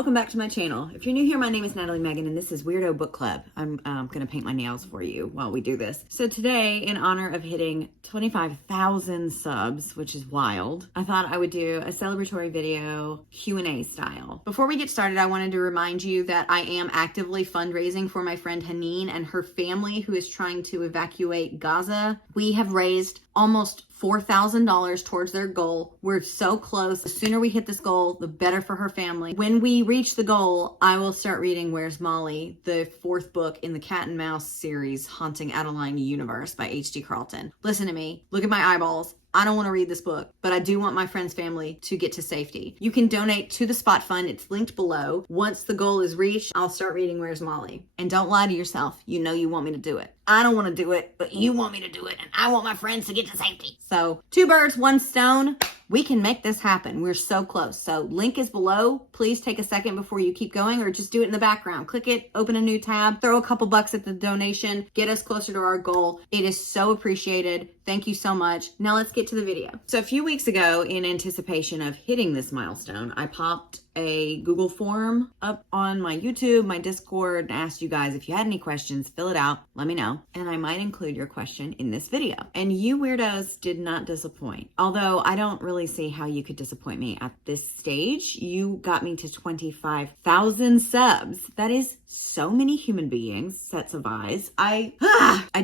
welcome back to my channel. If you're new here, my name is Natalie Megan and this is Weirdo Book Club. I'm gonna paint my nails for you while we do this. So today, in honor of hitting 25,000 subs, which is wild, I thought I would do a celebratory video Q&A style. Before we get started, I wanted to remind you that I am actively fundraising for my friend Haneen and her family who is trying to evacuate Gaza. We have raised almost $4,000 towards their goal. We're so close. The sooner we hit this goal, the better for her family. When we reach the goal, I will start reading Where's Molly, the fourth book in the Cat and Mouse series, Haunting Adeline Universe by H.D. Carlton. Listen to me. Look at my eyeballs. I don't want to read this book, but I do want my friend's family to get to safety. You can donate to the Spot Fund. It's linked below. Once the goal is reached, I'll start reading Where's Molly. And don't lie to yourself. You know you want me to do it. I don't want to do it, but you want me to do it, and I want my friends to get to safety. So 2 birds, 1 stone. We can make this happen. We're so close. So link is below. Please take a second before you keep going, or just do it in the background. Click it, open a new tab, throw a couple bucks at the donation, get us closer to our goal. It is so appreciated. Thank you so much. Now let's get to the video. So a few weeks ago, in anticipation of hitting this milestone, I popped a Google form up on my YouTube, my Discord, and asked you guys if you had any questions, fill it out, let me know, and I might include your question in this video. And you weirdos did not disappoint. Although I don't really see how you could disappoint me at this stage. You got me to 25,000 subs. That is so many human beings, sets of eyes. I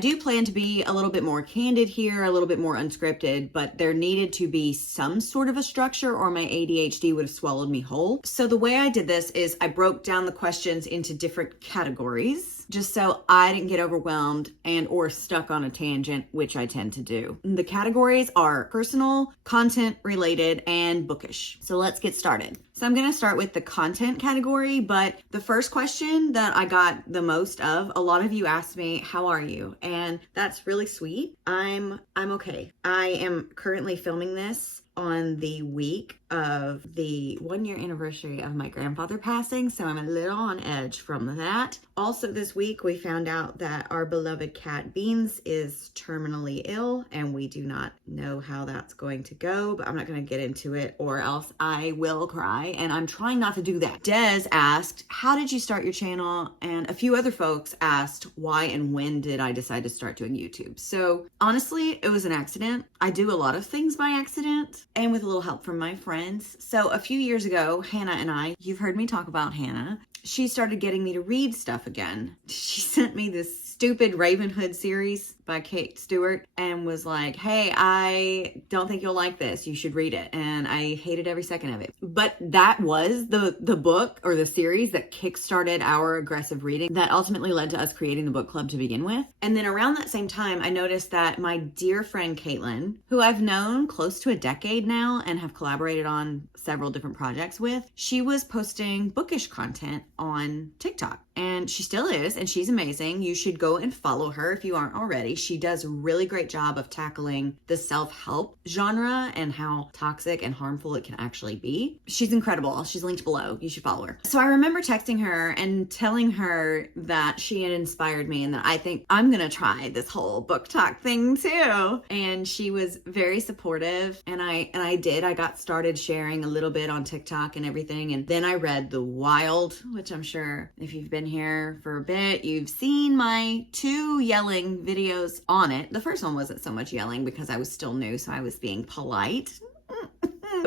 do plan to be a little bit more candid here, a little bit more unscripted, but there needed to be some sort of a structure or my ADHD would have swallowed me whole. So the way I did this is I broke down the questions into different categories, just so I didn't get overwhelmed and or stuck on a tangent, which I tend to do. The categories are personal, content related, and bookish. So let's get started. So I'm gonna start with the content category, but the first question that I got the most of, a lot of you asked me, how are you? And that's really sweet. I'm okay. I am currently filming this on the week of the 1-year anniversary of my grandfather passing, so I'm a little on edge from that. Also this week we found out that our beloved cat Beans is terminally ill and we do not know how that's going to go, but I'm not going to get into it or else I will cry, and I'm trying not to do that. Des asked, how did you start your channel? And a few other folks asked, why and when did I decide to start doing YouTube? So honestly, it was an accident. I do a lot of things by accident and with a little help from my friends. So a few years ago, Hannah and I, you've heard me talk about Hannah, she started getting me to read stuff again. She sent me this stupid Ravenhood series by Kate Stewart and was like, hey, I don't think you'll like this. You should read it. And I hated every second of it. But that was the book or the series that kickstarted our aggressive reading that ultimately led to us creating the book club to begin with. And then around that same time, I noticed that my dear friend Caitlin, who I've known close to a decade now and have collaborated on several different projects with, she was posting bookish content on TikTok. And she still is, and she's amazing. You should go and follow her if you aren't already. She does a really great job of tackling the self-help genre and how toxic and harmful it can actually be. She's incredible. She's linked below. You should follow her. So I remember texting her and telling her that she had inspired me and that I think I'm gonna try this whole book talk thing too. And she was very supportive, and I did. I got started sharing a little bit on TikTok and everything, and then I read The Wild, which I'm sure if you've been here for a bit, you've seen my 2 yelling videos on it. The first one wasn't so much yelling because I was still new, so I was being polite.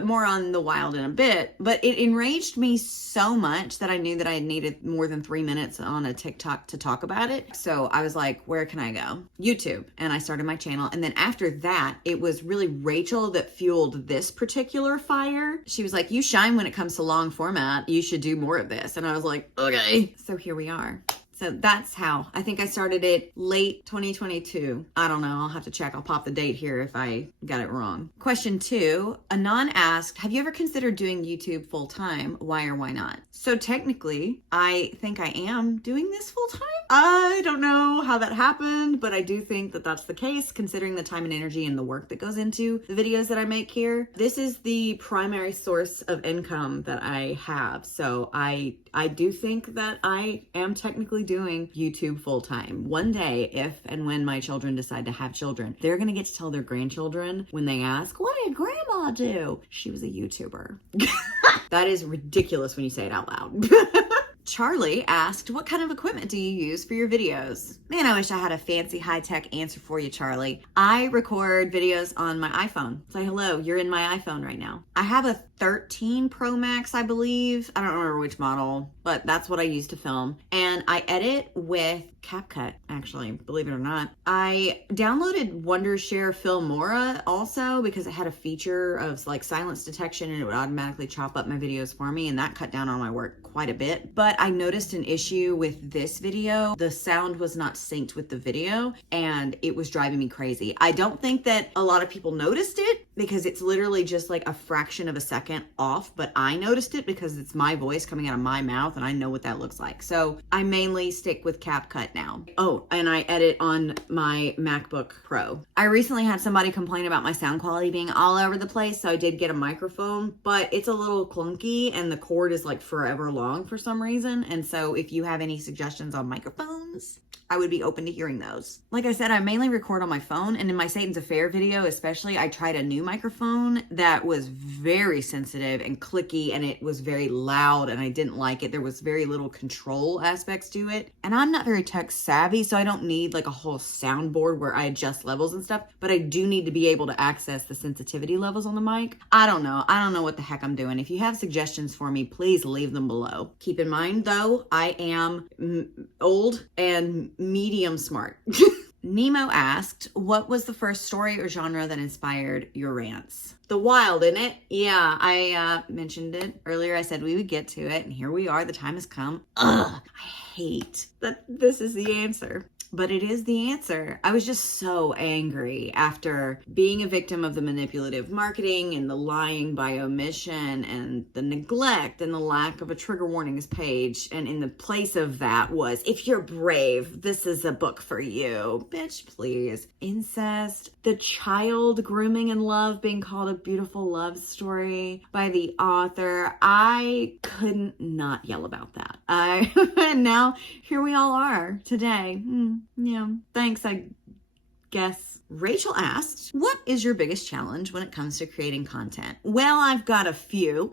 More on The Wild in a bit, but it enraged me so much that I knew that I needed more than 3 minutes on a TikTok to talk about it. So I was like, where can I go? YouTube. And I started my channel. And then after that, it was really Rachel that fueled this particular fire. She was like, you shine when it comes to long format. You should do more of this. And I was like, okay. So here we are. So that's how. I think I started it late 2022. I don't know. I'll have to check. I'll pop the date here if I got it wrong. Question 2. Anon asked, have you ever considered doing YouTube full time? Why or why not? So technically, I think I am doing this full time. I don't know how that happened, but I do think that that's the case considering the time and energy and the work that goes into the videos that I make here. This is the primary source of income that I have. So I do think that I am technically doing YouTube full time. One day, if and when my children decide to have children, they're gonna get to tell their grandchildren when they ask, what did grandma do? She was a YouTuber. That is ridiculous when you say it out loud. Charlie asked, what kind of equipment do you use for your videos? Man, I wish I had a fancy high-tech answer for you, Charlie. I record videos on my iPhone. Say hello, you're in my iPhone right now. I have a 13 Pro Max, I believe. I don't remember which model, but that's what I use to film. And I edit with CapCut, actually, believe it or not. I downloaded Wondershare Filmora also because it had a feature of like silence detection and it would automatically chop up my videos for me, and that cut down on my work quite a bit. But I noticed an issue with this video. The sound was not synced with the video and it was driving me crazy. I don't think that a lot of people noticed it because it's literally just like a fraction of a second off, but I noticed it because it's my voice coming out of my mouth and I know what that looks like. So I mainly stick with CapCut now. Oh, and I edit on my MacBook Pro. I recently had somebody complain about my sound quality being all over the place, so I did get a microphone, but it's a little clunky and the cord is like forever long for some reason. And so if you have any suggestions on microphones, I would be open to hearing those. Like I said, I mainly record on my phone, and in my Satan's Affair video especially, I tried a new microphone that was very sensitive and clicky, and it was very loud, and I didn't like it. There was very little control aspects to it, and I'm not very tech savvy, so I don't need like a whole soundboard where I adjust levels and stuff, but I do need to be able to access the sensitivity levels on the mic. I don't know what the heck I'm doing. If you have suggestions for me, please leave them below. Keep in mind though, I am old and medium smart. Nemo asked, what was the first story or genre that inspired your rants? The wild, isn't it? Yeah, I mentioned it earlier. I said we would get to it, and here we are. The time has come. Ugh, I hate that this is the answer. But it is the answer. I was just so angry after being a victim of the manipulative marketing and the lying by omission and the neglect and the lack of a trigger warnings page. And in the place of that was, if you're brave, this is a book for you. Bitch, please. Incest, the child grooming and love being called a beautiful love story by the author. I couldn't not yell about that. And now here we all are today. Yeah, thanks, I guess. Rachel asked, what is your biggest challenge when it comes to creating content? Well, I've got a few.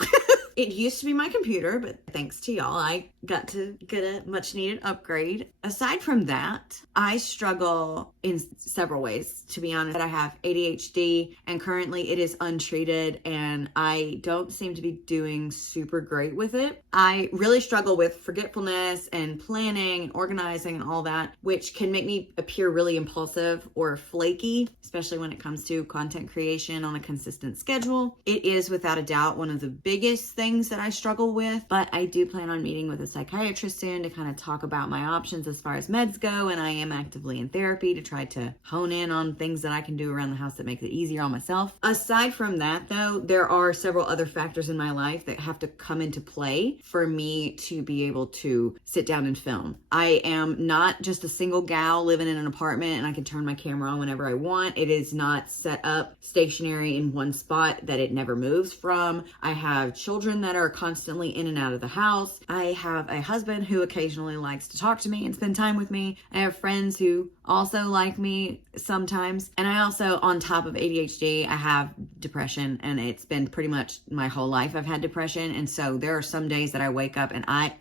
It used to be my computer, but thanks to y'all, I got to get a much needed upgrade. Aside from that, I struggle in several ways, to be honest. I have ADHD and currently it is untreated and I don't seem to be doing super great with it. I really struggle with forgetfulness and planning and organizing and all that, which can make me appear really impulsive or flaky, especially when it comes to content creation on a consistent schedule. It is without a doubt one of the biggest things that I struggle with, but I do plan on meeting with a psychiatrist soon to kind of talk about my options as far as meds go, and I am actively in therapy to try to hone in on things that I can do around the house that make it easier on myself. Aside from that though, there are several other factors in my life that have to come into play for me to be able to sit down and film. I am not just a single gal living in an apartment and I can turn my camera on whenever I want. It is not set up stationary in one spot that it never moves from. I have children that are constantly in and out of the house. I have a husband who occasionally likes to talk to me and spend time with me. I have friends who also like me sometimes. And I also, on top of ADHD, I have depression, and it's been pretty much my whole life I've had depression. And so there are some days that I wake up and I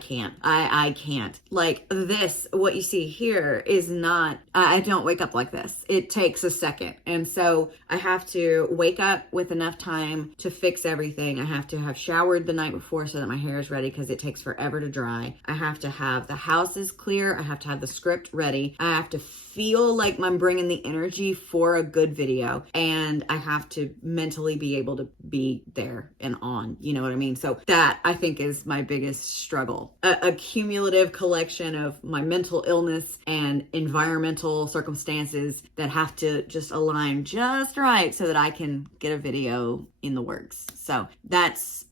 can't. I can't. Like this, what you see here is not, I don't wake up like this. It takes a second. And so I have to wake up with enough time to fix everything. I have to have showered the night before so that my hair is ready because it takes forever to dry. I have to have the house is clear. I have to have the script ready. I have to feel like I'm bringing the energy for a good video, and I have to mentally be able to be there and on, you know what I mean? So that I think is my biggest struggle. A cumulative collection of my mental illness and environmental circumstances that have to just align just right so that I can get a video in the works. So that's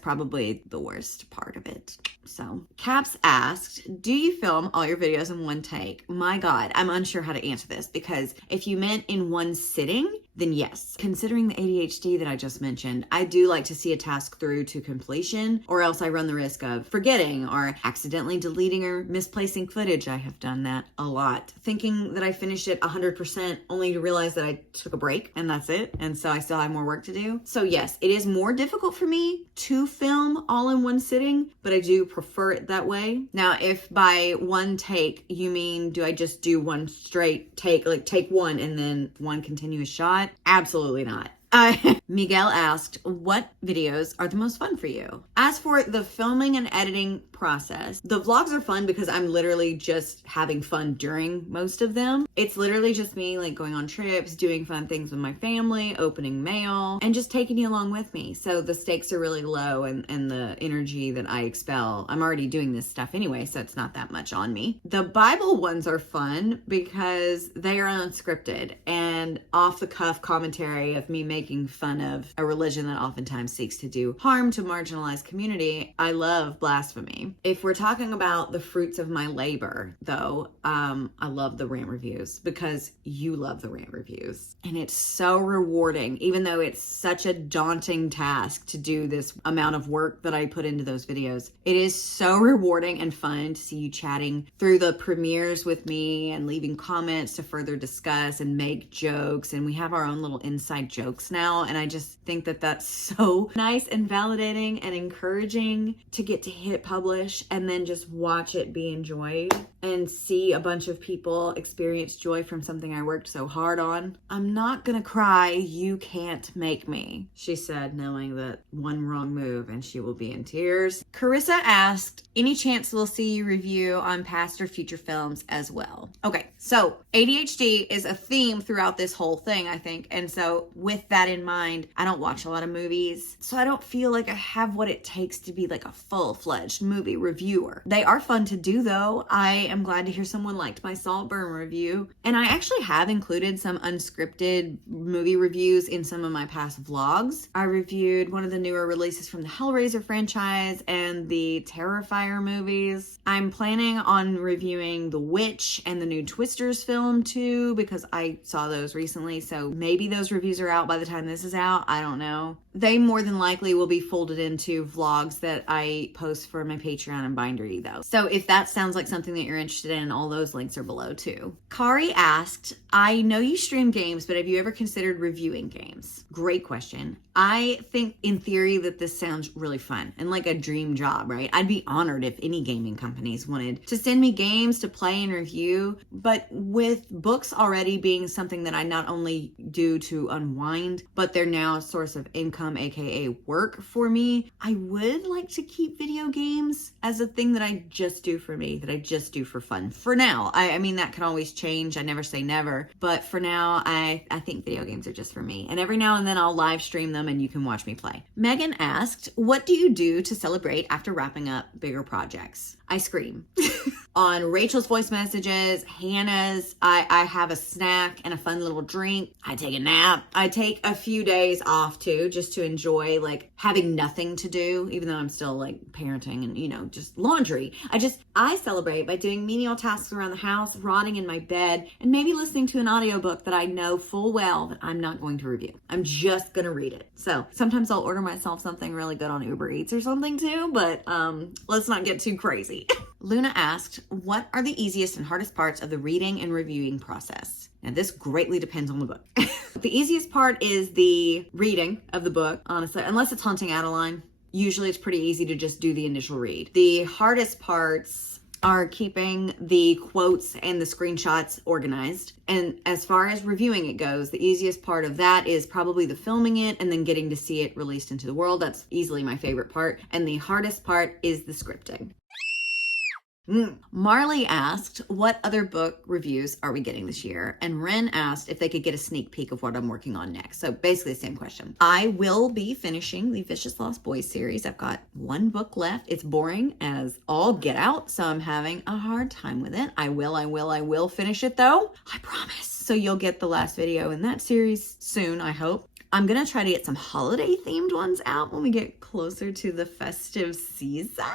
probably the worst part of it. So Caps asked, do you film all your videos in one take? My God, I'm unsure how to answer this, because if you meant in one sitting, then yes. Considering the ADHD that I just mentioned, I do like to see a task through to completion, or else I run the risk of forgetting or accidentally deleting or misplacing footage. I have done that a lot. Thinking that I finished it 100% only to realize that I took a break and that's it. And so I still have more work to do. So yes, it is more difficult for me to film all in one sitting, but I do prefer it that way. Now, if by one take, you mean, do I just do one straight take, like take one and then one continuous shot? Absolutely not. Miguel asked, what videos are the most fun for you? As for the filming and editing process, the vlogs are fun because I'm literally just having fun during most of them. It's literally just me like going on trips, doing fun things with my family, opening mail, and just taking you along with me. So the stakes are really low, and the energy that I expel, I'm already doing this stuff anyway, so it's not that much on me. The Bible ones are fun because they are unscripted and off the cuff commentary of me making fun of a religion that oftentimes seeks to do harm to marginalized community. I love blasphemy. If we're talking about the fruits of my labor, though, I love the rant reviews because you love the rant reviews. And it's so rewarding, even though it's such a daunting task to do this amount of work that I put into those videos. It is so rewarding and fun to see you chatting through the premieres with me and leaving comments to further discuss and make jokes. And we have our own little inside jokes now. And I just think that that's so nice and validating and encouraging to get to hit publish and then just watch it be enjoyed and see a bunch of people experience joy from something I worked so hard on. I'm not gonna cry, you can't make me, she said, knowing that one wrong move and she will be in tears. Carissa asked, any chance we'll see you review on past or future films as well? Okay, so ADHD is a theme throughout this whole thing, I think. And so with that in mind, I don't watch a lot of movies, so I don't feel like I have what it takes to be like a full-fledged movie reviewer. They are fun to do though. I am glad to hear someone liked my Saltburn review, and I actually have included some unscripted movie reviews in some of my past vlogs. I reviewed one of the newer releases from the Hellraiser franchise and the Terrifier movies. I'm planning on reviewing The Witch and the new Twisters film too, because I saw those recently, so maybe those reviews are out by the time this is out. I don't know. They more than likely will be folded into vlogs that I post for my Patreon and Bindery though. So if that sounds like something that you're interested in, all those links are below too. Kari asked, I know you stream games, but have you ever considered reviewing games? Great question. I think in theory that this sounds really fun and like a dream job, right? I'd be honored if any gaming companies wanted to send me games to play and review, but with books already being something that I not only do to unwind, but they're now a source of income, aka work for me, I would like to keep video games as a thing that I just do for me, that I just do for fun. For now, I mean, that can always change. I never say never, but for now, I think video games are just for me. And every now and then I'll live stream them and you can watch me play. Megan asked, what do you do to celebrate after wrapping up bigger projects? I scream. On Rachel's voice messages, Hannah's, I have a snack and a fun little drink. I take a nap. I take a few days off too, just to enjoy like having nothing to do, even though I'm still like parenting and, you know, just laundry. I celebrate by doing menial tasks around the house, rotting in my bed, and maybe listening to an audiobook that I know full well that I'm not going to review. I'm just going to read it. So sometimes I'll order myself something really good on Uber Eats or something too, but let's not get too crazy. Luna asked, what are the easiest and hardest parts of the reading and reviewing process? Now, this greatly depends on the book. The easiest part is the reading of the book, honestly, unless it's Haunting Adeline. Usually it's pretty easy to just do the initial read. The hardest parts are keeping the quotes and the screenshots organized. And as far as reviewing it goes, the easiest part of that is probably the filming it and then getting to see it released into the world. That's easily my favorite part. And the hardest part is the scripting. Marley asked, what other book reviews are we getting this year? And Ren asked if they could get a sneak peek of what I'm working on next. So basically the same question. I will be finishing the Vicious Lost Boys series. I've got one book left. It's boring as all get out, so I'm having a hard time with it. I will finish it though. I promise. So you'll get the last video in that series soon, I hope. I'm going to try to get some holiday themed ones out when we get closer to the festive season.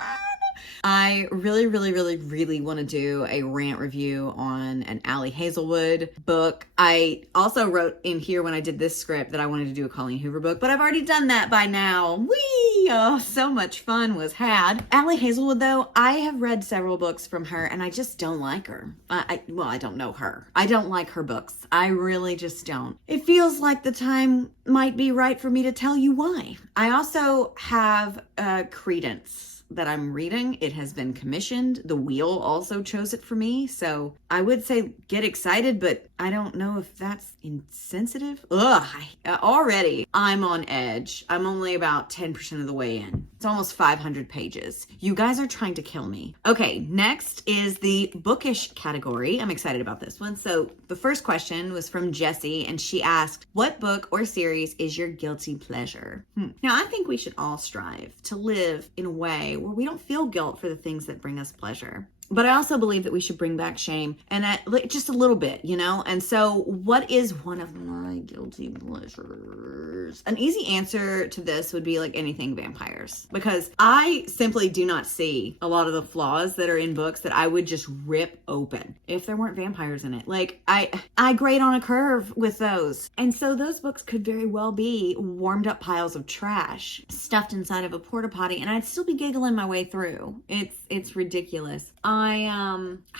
I really, really, really, really want to do a rant review on an Allie Hazelwood book. I also wrote in here when I did this script that I wanted to do a Colleen Hoover book, but I've already done that by now. Whee! Oh, so much fun was had. Allie Hazelwood, though, I have read several books from her, and I just don't like her. Well, I don't know her. I don't like her books. I really just don't. It feels like the time might be right for me to tell you why. I also have Credence that I'm reading. It has been commissioned. The Wheel also chose it for me. So I would say get excited, but I don't know if that's insensitive. Already I'm on edge. I'm only about 10% of the way in. It's almost 500 pages. You guys are trying to kill me. Okay, next is the bookish category. I'm excited about this one. So the first question was from Jessie, and she asked, what book or series is your guilty pleasure? Now, I think we should all strive to live in a way where we don't feel guilt for the things that bring us pleasure. But I also believe that we should bring back shame, and just a little bit, you know? And so what is one of my guilty pleasures? An easy answer to this would be like anything vampires, because I simply do not see a lot of the flaws that are in books that I would just rip open if there weren't vampires in it. Like I grade on a curve with those. And so those books could very well be warmed up piles of trash stuffed inside of a porta potty, and I'd still be giggling my way through. It's ridiculous. I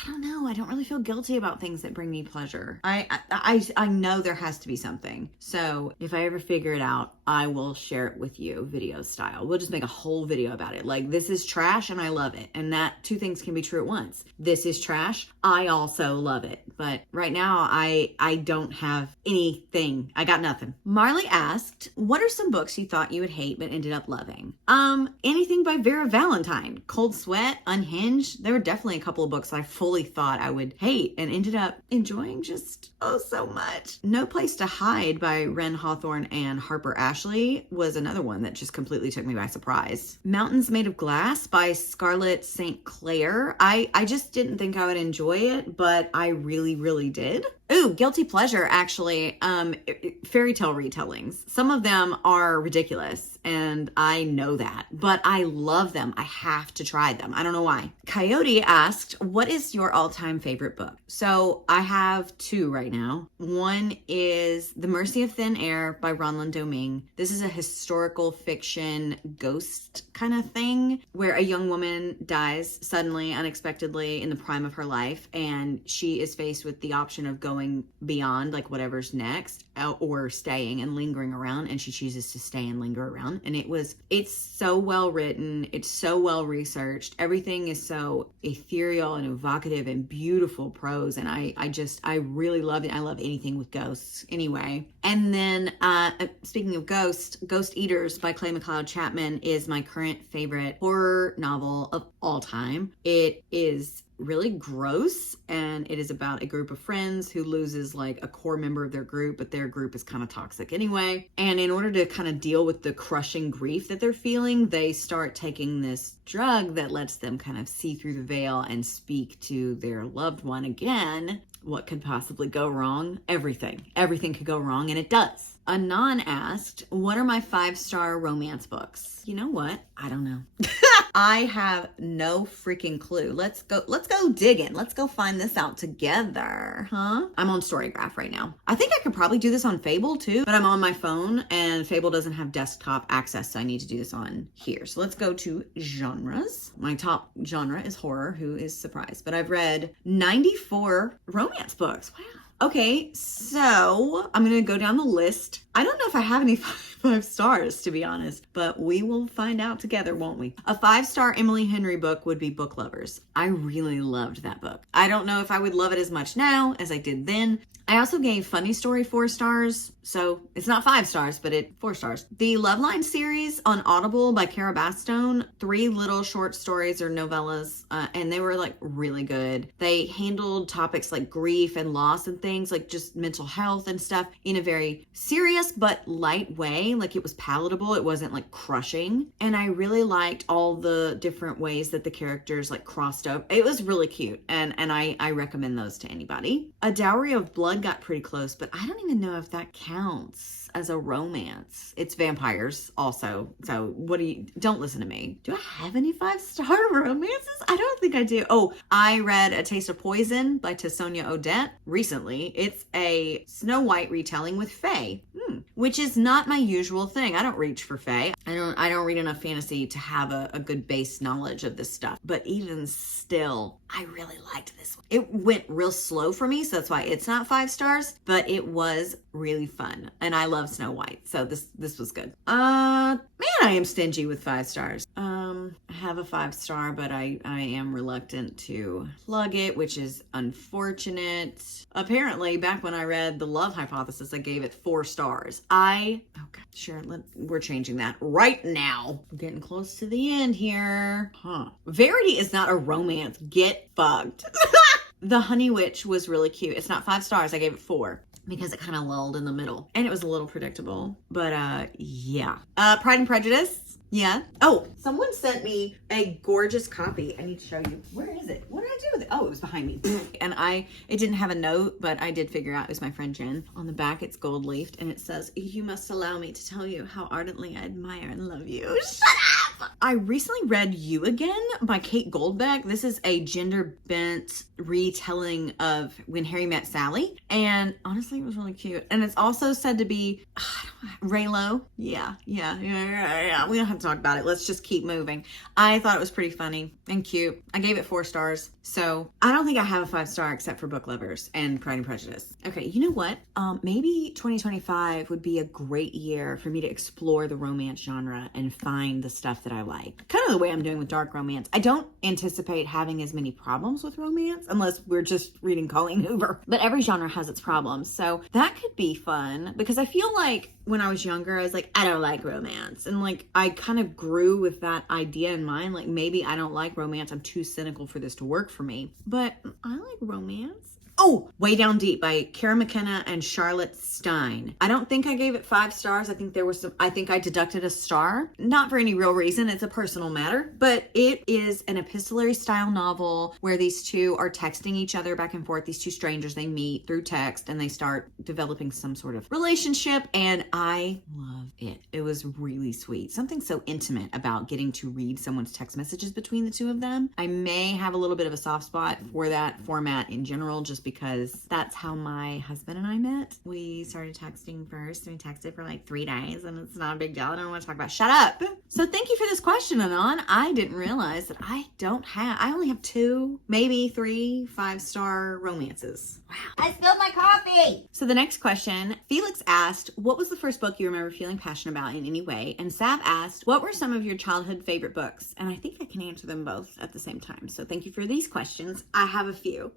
don't know. I don't really feel guilty about things that bring me pleasure. I know there has to be something. So if I ever figure it out, I will share it with you video style. We'll just make a whole video about it. Like, this is trash and I love it. And that two things can be true at once. This is trash. I also love it. But right now I don't have anything. I got nothing. Marley asked, what are some books you thought you would hate but ended up loving? Anything by Vera Valentine. Cold Sweat, Unhinged. There were definitely a couple of books I fully thought I would hate and ended up enjoying just so much. No Place to Hide by Ren Hawthorne and Harper Ashley was another one that just completely took me by surprise. Mountains Made of Glass by Scarlett St. Clair. I just didn't think I would enjoy it, but I really, really did. Ooh, guilty pleasure, actually. Fairy tale retellings. Some of them are ridiculous, and I know that, but I love them. I have to try them. I don't know why. Coyote asked, what is your all-time favorite book? So I have two right now. One is The Mercy of Thin Air by Ronlin Doming. This is a historical fiction ghost kind of thing where a young woman dies suddenly, unexpectedly in the prime of her life, and she is faced with the option of going beyond like whatever's next or staying and lingering around, and she chooses to stay and linger around. And it's so well written, it's so well researched, everything is so ethereal and evocative and beautiful prose, and I really love it. I love anything with ghosts anyway. And then speaking of Ghost Eaters by Clay McLeod Chapman is my current favorite horror novel of all time. It is really gross, and it is about a group of friends who loses like a core member of their group, but their group is kind of toxic anyway. And in order to kind of deal with the crushing grief that they're feeling, they start taking this drug that lets them kind of see through the veil and speak to their loved one again. What could possibly go wrong? Everything could go wrong, and it does. Anon asked, what are my 5-star romance books? You know what? I don't know. I have no freaking clue. Let's go digging. Let's go find this out together, huh? I'm on Storygraph right now. I think I could probably do this on Fable too, but I'm on my phone and Fable doesn't have desktop access, so I need to do this on here. So let's go to genres. My top genre is horror. Who is surprised? But I've read 94 romance books. Wow. Okay, so I'm going to go down the list. I don't know if I have any 5 stars, to be honest, but we will find out together, won't we? A 5-star Emily Henry book would be Book Lovers. I really loved that book. I don't know if I would love it as much now as I did then. I also gave Funny Story 4 stars, so it's not 5 stars, but 4 stars. The Loveline series on Audible by Cara Bastone, 3 little short stories or novellas, and they were like really good. They handled topics like grief and loss and things like just mental health and stuff in a very serious but light way. Like, it was palatable. It wasn't like crushing. And I really liked all the different ways that the characters like crossed over. It was really cute. And I recommend those to anybody. A Dowry of Blood got pretty close, but I don't even know if that counts. as a romance. It's vampires also. So don't listen to me. Do I have any 5-star romances? I don't think I do. Oh, I read A Taste of Poison by Sonia Odette recently. It's a Snow White retelling with fae, which is not my usual thing. I don't reach for fae. I don't read enough fantasy to have a good base knowledge of this stuff. But even still, I really liked this one. It went real slow for me, so that's why it's not 5 stars, but it was really fun. And I love Snow White, so this was good. Man, I am stingy with 5 stars. I have a 5-star, but I am reluctant to plug it, which is unfortunate. Apparently, back when I read The Love Hypothesis, I gave it 4 stars. Okay, sure, we're changing that right now. We're getting close to the end here. Verity is not a romance. Get fucked. The Honey Witch was really cute. It's not 5 stars. I gave it 4. Because it kind of lulled in the middle. And it was a little predictable. But, yeah. Pride and Prejudice. Yeah. Oh, someone sent me a gorgeous copy. I need to show you. Where is it? What did I do with it? Oh, it was behind me. And it didn't have a note, but I did figure out it was my friend Jen. On the back, it's gold leafed, and it says, "You must allow me to tell you how ardently I admire and love you." Shut up! I recently read You Again by Kate Goldbeck. This is a gender-bent retelling of When Harry Met Sally. And honestly, it was really cute. And it's also said to be Raylo. Yeah. We don't have to talk about it. Let's just keep moving. I thought it was pretty funny and cute. I gave it 4 stars. So I don't think I have a 5-star except for Book Lovers and Pride and Prejudice. Okay, you know what? Maybe 2025 would be a great year for me to explore the romance genre and find the stuff that I like. Kind of the way I'm doing with dark romance. I don't anticipate having as many problems with romance unless we're just reading Colleen Hoover. But every genre has its problems. So that could be fun because I feel like when I was younger, I was like, I don't like romance. And like, I kind of grew with that idea in mind. Like maybe I don't like romance. I'm too cynical for this to work for me. But I like romance. Oh, Way Down Deep by Kara McKenna and Charlotte Stein. I don't think I gave it 5 stars. I think I deducted a star. Not for any real reason. It's a personal matter. But it is an epistolary style novel where these two are texting each other back and forth. These two strangers, they meet through text and they start developing some sort of relationship. And I love it. It was really sweet. Something so intimate about getting to read someone's text messages between the two of them. I may have a little bit of a soft spot for that format in general, just because that's how my husband and I met. We started texting first. We texted for like 3 days and it's not a big deal. I don't want to talk about. Shut up. So thank you for this question, Anon. I didn't realize that I only have 2, maybe 3 5-star romances. Wow. I spilled my coffee. So the next question, Felix asked, what was the first book you remember feeling passionate about in any way? And Sav asked, what were some of your childhood favorite books? And I think I can answer them both at the same time. So thank you for these questions. I have a few.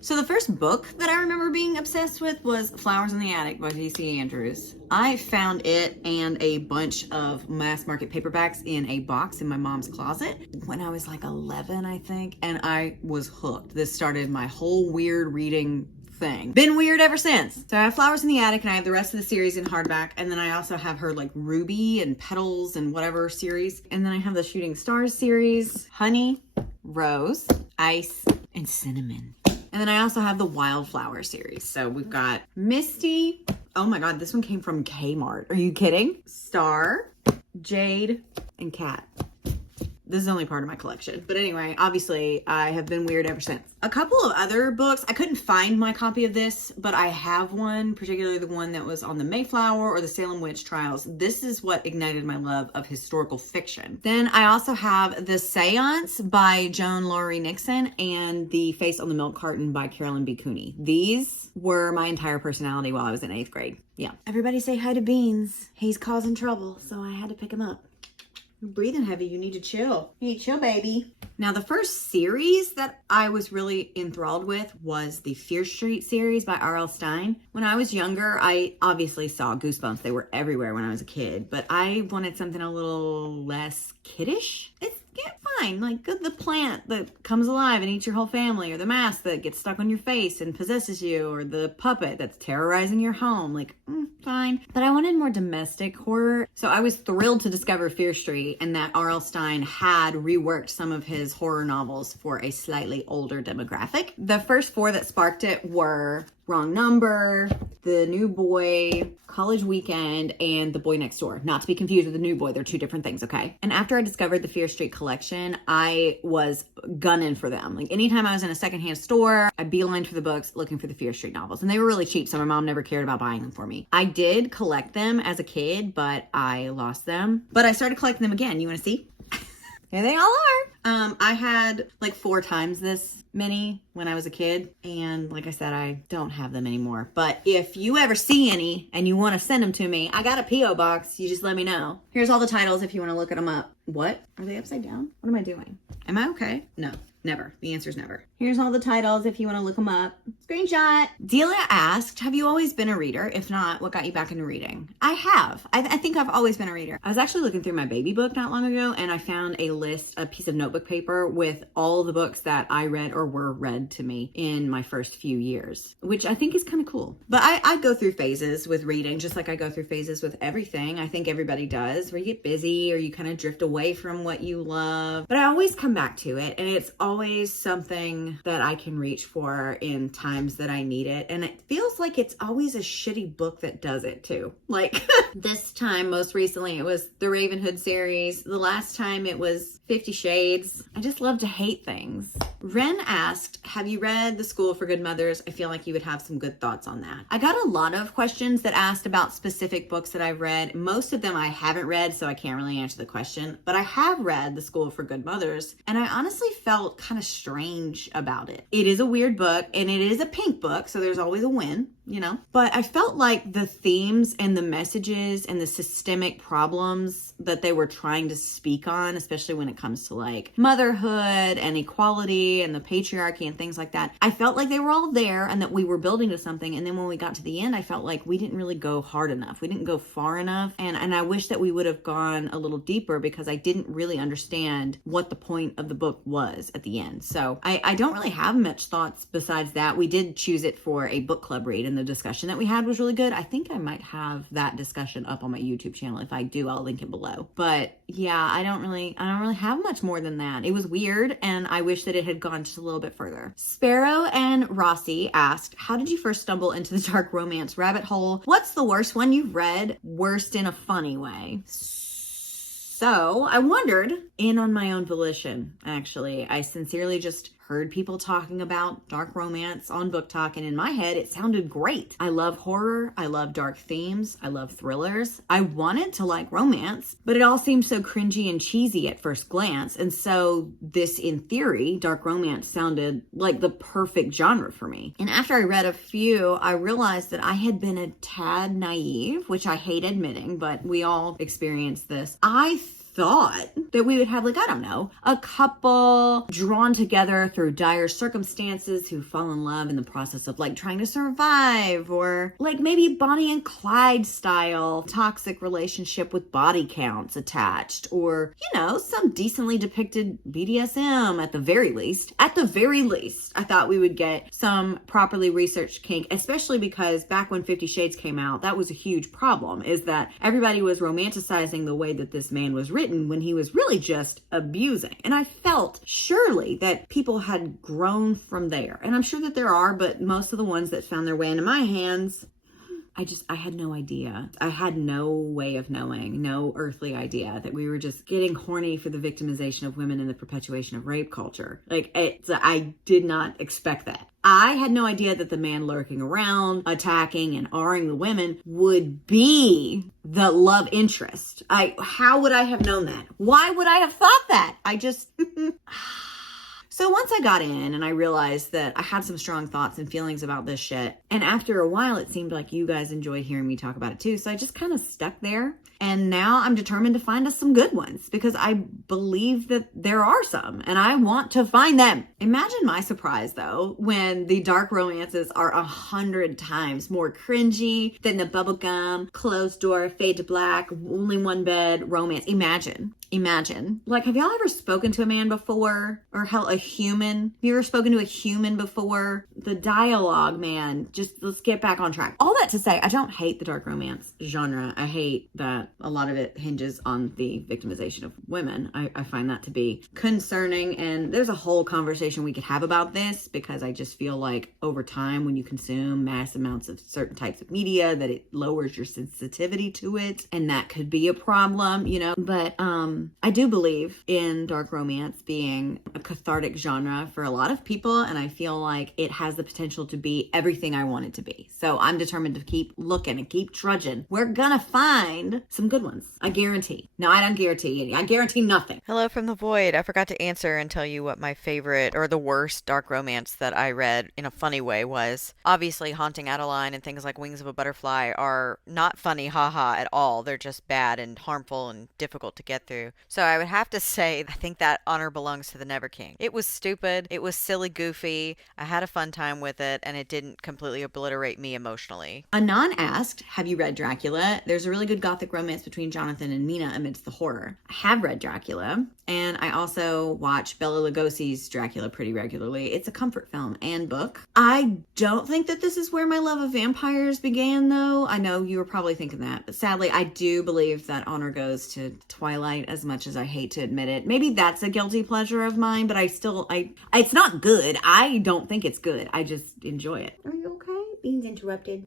So the first book that I remember being obsessed with was Flowers in the Attic by T.C. Andrews. I found it and a bunch of mass market paperbacks in a box in my mom's closet when I was like 11, I think, and I was hooked. This started my whole weird reading thing. Been weird ever since. So I have Flowers in the Attic and I have the rest of the series in hardback, and then I also have her like Ruby and Petals and whatever series, and then I have the Shooting Stars series, Honey, Rose, Ice, and Cinnamon. And then I also have the Wildflower series. So we've got Misty. Oh my God, this one came from Kmart. Are you kidding? Star, Jade, and Cat. This is only part of my collection. But anyway, obviously, I have been weird ever since. A couple of other books. I couldn't find my copy of this, but I have one, particularly the one that was on the Mayflower or the Salem Witch Trials. This is what ignited my love of historical fiction. Then I also have The Seance by Joan Laurie Nixon and The Face on the Milk Carton by Carolyn B. Cooney. These were my entire personality while I was in 8th grade. Yeah. Everybody say hi to Beans. He's causing trouble, so I had to pick him up. You're breathing heavy. You need to chill. You need to chill, baby. Now, the first series that I was really enthralled with was the Fear Street series by R.L. Stine. When I was younger, I obviously saw Goosebumps. They were everywhere when I was a kid, but I wanted something a little less kiddish. It's fine. Like the plant that comes alive and eats your whole family, or the mask that gets stuck on your face and possesses you, or the puppet that's terrorizing your home. Like, fine. But I wanted more domestic horror. So I was thrilled to discover Fear Street and that R.L. Stine had reworked some of his horror novels for a slightly older demographic. The first 4 that sparked it were Wrong Number, The New Boy, College Weekend, and The Boy Next Door. Not to be confused with The New Boy. They're two different things, okay? And after I discovered the Fear Street collection, I was gunning for them. Like anytime I was in a secondhand store, I beelined for the books looking for the Fear Street novels. And they were really cheap, so my mom never cared about buying them for me. I did collect them as a kid, but I lost them. But I started collecting them again. You want to see? Here they all are. I had like 4 times this many when I was a kid. And like I said, I don't have them anymore. But if you ever see any and you want to send them to me, I got a P.O. box. You just let me know. Here's all the titles if you want to look at them up. What? Are they upside down? What am I doing? Am I okay? No. Never. The answer is never. Here's all the titles if you want to look them up. Screenshot. Delia asked, have you always been a reader? If not, what got you back into reading? I have. I think I've always been a reader. I was actually looking through my baby book not long ago, and I found a piece of notebook paper with all the books that I read or were read to me in my first few years, which I think is kind of cool. But I go through phases with reading, just like I go through phases with everything. I think everybody does, where you get busy or you kind of drift away from what you love. But I always come back to it, and it's always something that I can reach for in times that I need it. And it feels like it's always a shitty book that does it too. Like this time, most recently, it was the Ravenhood series. The last time it was 50 Shades. I just love to hate things. Ren asked, have you read The School for Good Mothers? I feel like you would have some good thoughts on that. I got a lot of questions that asked about specific books that I've read. Most of them I haven't read, so I can't really answer the question. But I have read The School for Good Mothers, and I honestly felt kind of strange about it. It is a weird book, and it is a pink book, so there's always a win, you know? But I felt like the themes and the messages and the systemic problems that they were trying to speak on, especially when it comes to like motherhood and equality and the patriarchy and things like that, I felt like they were all there and that we were building to something. And then when we got to the end, I felt like we didn't really go hard enough. We didn't go far enough. And I wish that we would have gone a little deeper, because I didn't really understand what the point of the book was at the end. So I don't really have much thoughts besides that. We did choose it for a book club read, and the discussion that we had was really good. I think I might have that discussion up on my YouTube channel. If I do, I'll link it below. But yeah, I don't really have much more than that. It was weird, and I wish that it had gone just a little bit further. Sparrow and Rossi asked, how did you first stumble into the dark romance rabbit hole? What's the worst one you've read? Worst in a funny way. So I wandered in on my own volition, actually. I sincerely just heard people talking about dark romance on Book Talk, and in my head, it sounded great. I love horror. I love dark themes. I love thrillers. I wanted to like romance, but it all seemed so cringy and cheesy at first glance. And so this, in theory, dark romance sounded like the perfect genre for me. And after I read a few, I realized that I had been a tad naive, which I hate admitting, but we all experience this. I thought that we would have, like, I don't know, a couple drawn together through dire circumstances who fall in love in the process of like trying to survive, or like maybe Bonnie and Clyde style toxic relationship with body counts attached, or, you know, some decently depicted BDSM at the very least. At the very least, I thought we would get some properly researched kink, especially because back when 50 Shades came out, that was a huge problem, is that everybody was romanticizing the way that this man was written when he was really just abusing. And I felt surely that people had grown from there. And I'm sure that there are, but most of the ones that found their way into my hands, I had no idea. I had no way of knowing, no earthly idea that we were just getting horny for the victimization of women and the perpetuation of rape culture. I did not expect that. I had no idea that the man lurking around, attacking and R-ing the women would be the love interest. How would I have known that? Why would I have thought that? So once I got in and I realized that I had some strong thoughts and feelings about this shit, and after a while it seemed like you guys enjoyed hearing me talk about it too, so I just kind of stuck there. And now I'm determined to find us some good ones, because I believe that there are some and I want to find them. Imagine my surprise though when the dark romances are 100 times more cringy than the bubblegum, closed door, fade to black, only one bed romance. Imagine Imagine. Like, have y'all ever spoken to a man before? Or hell, a human? Have you ever spoken to a human before? The dialogue, man. Just let's get back on track. All that to say, I don't hate the dark romance genre. I hate that a lot of it hinges on the victimization of women. I find that to be concerning, and there's a whole conversation we could have about this, because I just feel like over time, when you consume mass amounts of certain types of media, that it lowers your sensitivity to it, and that could be a problem, you know. But I do believe in dark romance being a cathartic genre for a lot of people, and I feel like it has the potential to be everything I want it to be. So I'm determined to keep looking and keep trudging. We're gonna find some good ones. I guarantee. No, I don't guarantee. I guarantee nothing. Hello from the void. I forgot to answer and tell you what my favorite or the worst dark romance that I read in a funny way was. Obviously, Haunting Adeline and things like Wings of a Butterfly are not funny, haha, at all. They're just bad and harmful and difficult to get through. So I would have to say, I think that honor belongs to the Never King. It was stupid. It was silly, goofy. I had a fun time with it, and it didn't completely obliterate me emotionally. Anon asked, have you read Dracula? There's a really good gothic romance between Jonathan and Mina amidst the horror. I have read Dracula, and I also watch Bela Lugosi's Dracula pretty regularly. It's a comfort film and book. I don't think that this is where my love of vampires began, though. I know you were probably thinking that, but sadly, I do believe that honor goes to Twilight, as much as I hate to admit it. Maybe that's a guilty pleasure of mine, but it's not good. I don't think it's good. I just enjoy it. Are you okay? Being interrupted.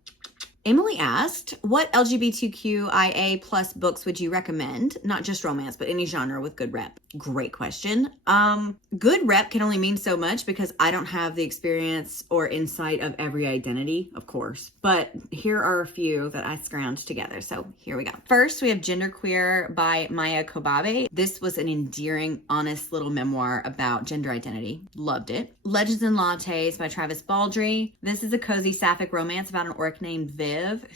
Emily asked, what LGBTQIA plus books would you recommend? Not just romance, but any genre with good rep. Great question. Good rep can only mean so much, because I don't have the experience or insight of every identity, of course. But here are a few that I scrounged together. So here we go. First, we have Genderqueer by Maya Kobabe. This was an endearing, honest little memoir about gender identity. Loved it. Legends and Lattes by Travis Baldree. This is a cozy sapphic romance about an orc named Viv,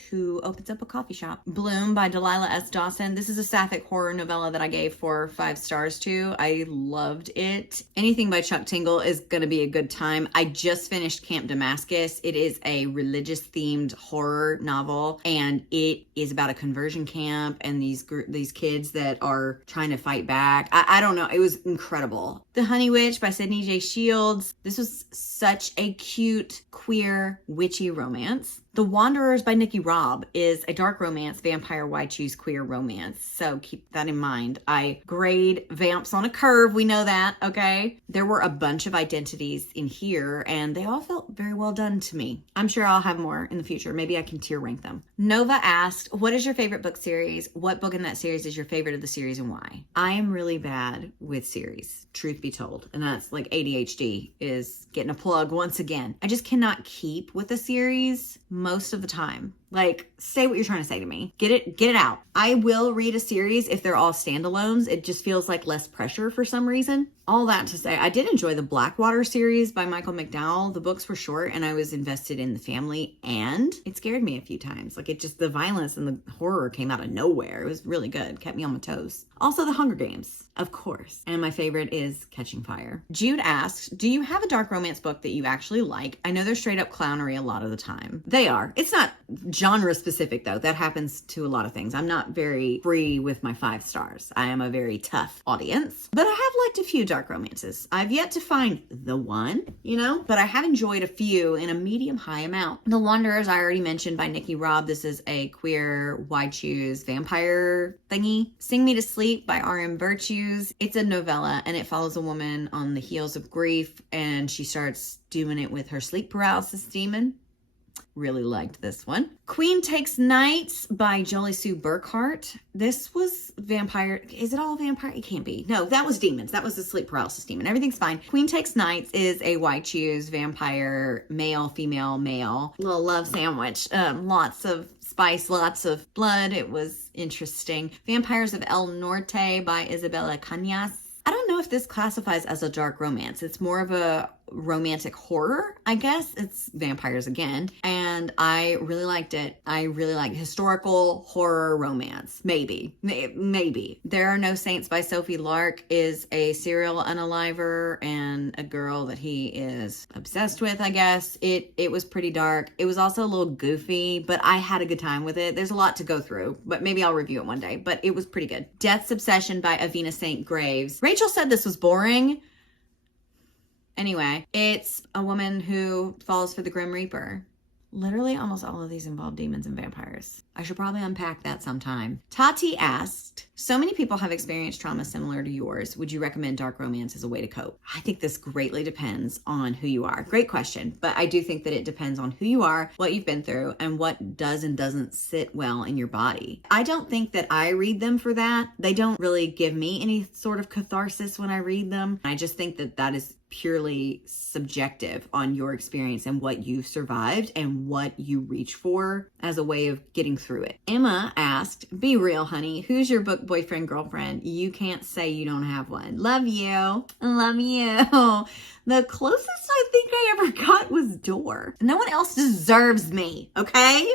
who opens up a coffee shop. Bloom by Delilah S. Dawson. This is a sapphic horror novella that I gave 4 or 5 stars to. I loved it. Anything by Chuck Tingle is going to be a good time. I just finished Camp Damascus. It is a religious themed horror novel, and it is about a conversion camp and these kids that are trying to fight back. I don't know. It was incredible. The Honey Witch by Sydney J. Shields. This was such a cute, queer, witchy romance. The Wanderers by Nikki Robb is a dark romance, vampire, why choose queer romance. So keep that in mind. I grade vamps on a curve. We know that, okay? There were a bunch of identities in here, and they all felt very well done to me. I'm sure I'll have more in the future. Maybe I can tier rank them. Nova asked, what is your favorite book series? What book in that series is your favorite of the series, and why? I am really bad with series, truth be told. And that's like ADHD is getting a plug once again. I just cannot keep with a series most of the time. Like, say what you're trying to say to me. Get it out. I will read a series if they're all standalones. It just feels like less pressure for some reason. All that to say, I did enjoy the Blackwater series by Michael McDowell. The books were short, and I was invested in the family, and it scared me a few times. Like, the violence and the horror came out of nowhere. It was really good. Kept me on my toes. Also, the Hunger Games, of course. And my favorite is Catching Fire. Jude asked, do you have a dark romance book that you actually like? I know they're straight up clownery a lot of the time. They are. It's not genre specific, though. That happens to a lot of things. I'm not very free with my 5 stars. I am a very tough audience, but I have liked a few dark romances. I've yet to find the one, but I have enjoyed a few in a medium high amount. The Wanderers, I already mentioned, by Nikki Robb. This is a queer, why choose vampire thingy. Sing Me to Sleep by R.M. Virtues. It's a novella, and it follows a woman on the heels of grief, and she starts doing it with her sleep paralysis demon. Really liked this one. Queen Takes Nights by Jolie Sue Burkhart. This was vampire. Is it all vampire? It can't be. No, that was demons. That was the sleep paralysis demon. Everything's fine. Queen Takes Nights is a why choose vampire, male, female, male. Little love sandwich. Lots of spice, lots of blood. It was interesting. Vampires of El Norte by Isabella Cañas. I don't know if this classifies as a dark romance. It's more of a romantic horror, I guess. It's vampires again. And I really liked it. I really like historical horror romance. Maybe. There Are No Saints by Sophie Lark is a serial unaliver and a girl that he is obsessed with, I guess. It was pretty dark. It was also a little goofy, but I had a good time with it. There's a lot to go through, but maybe I'll review it one day. But it was pretty good. Death's Obsession by Avina St. Graves. Rachel said this was boring. Anyway, it's a woman who falls for the Grim Reaper. Literally almost all of these involve demons and vampires. I should probably unpack that sometime. Tati asked, so many people have experienced trauma similar to yours. Would you recommend dark romance as a way to cope? I think this greatly depends on who you are. Great question, but I do think that it depends on who you are, what you've been through, and what does and doesn't sit well in your body. I don't think that I read them for that. They don't really give me any sort of catharsis when I read them. I just think that that is purely subjective on your experience and what you've survived and what you reach for as a way of getting through it. Emma asked, be real, honey. Who's your book boyfriend, girlfriend? You can't say you don't have one. Love you. Love you. The closest I think I ever got was Door. No one else deserves me, okay?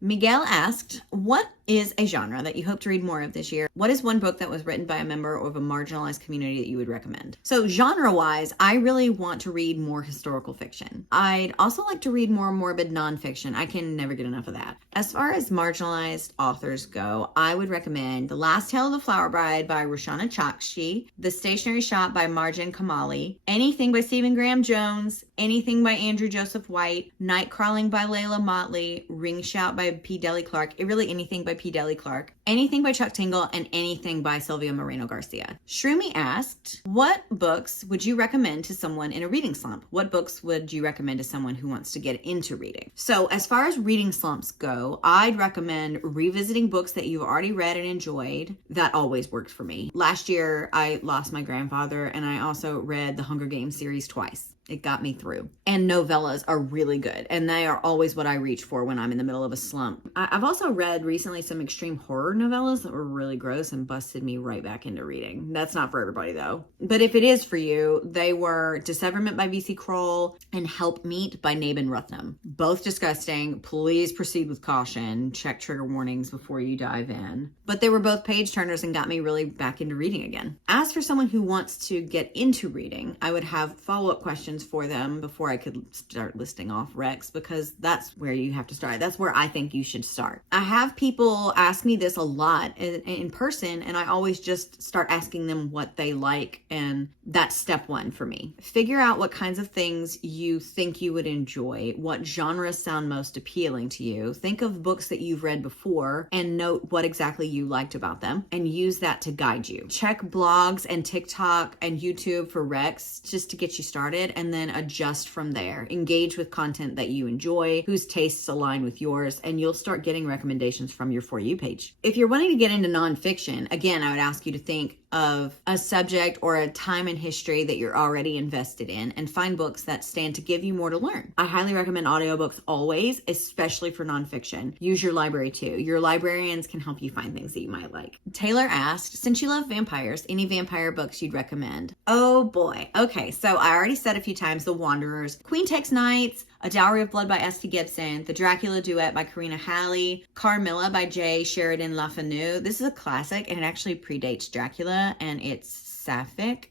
Miguel asked, what is a genre that you hope to read more of this year? What is one book that was written by a member of a marginalized community that you would recommend? So genre-wise, I really want to read more historical fiction. I'd also like to read more morbid nonfiction. I can never get enough of that. As far as marginalized authors go, I would recommend The Last Tale of the Flower Bride by Roshana Chokshi, The Stationery Shop by Marjan Kamali, anything by Stephen Graham Jones, anything by Andrew Joseph White, Night Crawling by Layla Motley, Ring Shout by P. Deli Clark, really anything by P. Deli Clark, anything by Chuck Tingle, and anything by Sylvia Moreno Garcia. Shroomy asked, what books would you recommend to someone in a reading slump? What books would you recommend to someone who wants to get into reading? So as far as reading slumps go, I'd recommend revisiting books that you've already read and enjoyed. That always works for me. Last year, I lost my grandfather, and I also read the Hunger Games series twice. It got me through. And novellas are really good. And they are always what I reach for when I'm in the middle of a slump. I've also read recently some extreme horror novellas that were really gross and busted me right back into reading. That's not for everybody though. But if it is for you, they were Disseverment by V.C. Kroll and Help Meet by Nabin Ruthnam. Both disgusting. Please proceed with caution. Check trigger warnings before you dive in. But they were both page turners and got me really back into reading again. As for someone who wants to get into reading, I would have follow-up questions for them before I could start listing off recs, because that's where you have to start. That's where I think you should start. I have people ask me this a lot in person, and I always just start asking them what they like, and that's step one for me. Figure out what kinds of things you think you would enjoy, what genres sound most appealing to you. Think of books that you've read before and note what exactly you liked about them, and use that to guide you. Check blogs and TikTok and YouTube for recs just to get you started, and then adjust from there. Engage with content that you enjoy, whose tastes align with yours, and you'll start getting recommendations from your For You page. If you're wanting to get into nonfiction, again, I would ask you to think of a subject or a time in history that you're already invested in and find books that stand to give you more to learn. I highly recommend audiobooks always, especially for nonfiction. Use your library too. Your librarians can help you find things that you might like. Taylor asked, since you love vampires, any vampire books you'd recommend? Oh boy. Okay, so I already said a few times The Wanderers, Queen Takes Knights, A Dowry of Blood by S.T. Gibson, The Dracula Duet by Karina Halley, Carmilla by J. Sheridan LaFanu. This is a classic and it actually predates Dracula and it's sapphic.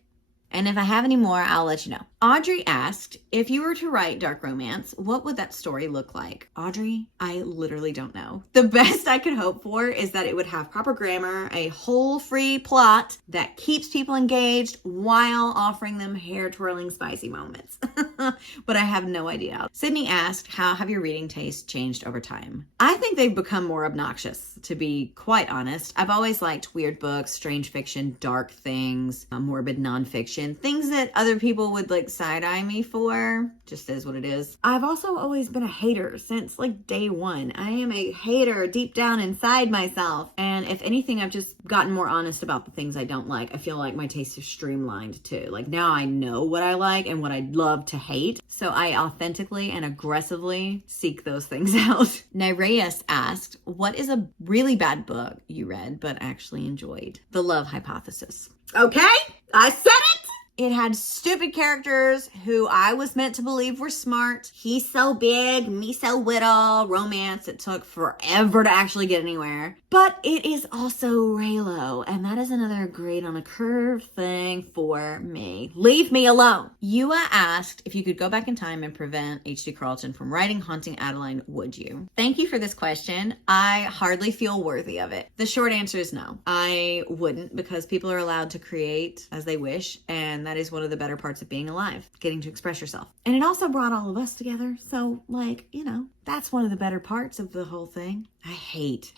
And if I have any more, I'll let you know. Audrey asked, if you were to write dark romance, what would that story look like? Audrey, I literally don't know. The best I could hope for is that it would have proper grammar, a whole free plot that keeps people engaged while offering them hair-twirling spicy moments. But I have no idea. Sydney asked, how have your reading tastes changed over time? I think they've become more obnoxious, to be quite honest. I've always liked weird books, strange fiction, dark things, morbid nonfiction, things that other people would like side-eye me for. Just is what it is. I've also always been a hater since like day one. I am a hater deep down inside myself. And if anything, I've just gotten more honest about the things I don't like. I feel like my tastes have streamlined too. Like now I know what I like and what I'd love to hate. So I authentically and aggressively seek those things out. Nereus asked, what is a really bad book you read but actually enjoyed? The Love Hypothesis. Okay, I said it. It had stupid characters who I was meant to believe were smart. He's so big, me so little. Romance that took forever to actually get anywhere. But it is also Raylo, and that is another grade on a curve thing for me. Leave me alone. Ewa asked if you could go back in time and prevent H.D. Carlton from writing Haunting Adeline, would you? Thank you for this question. I hardly feel worthy of it. The short answer is no. I wouldn't, because people are allowed to create as they wish, and that is one of the better parts of being alive, getting to express yourself. And it also brought all of us together, so that's one of the better parts of the whole thing. I hate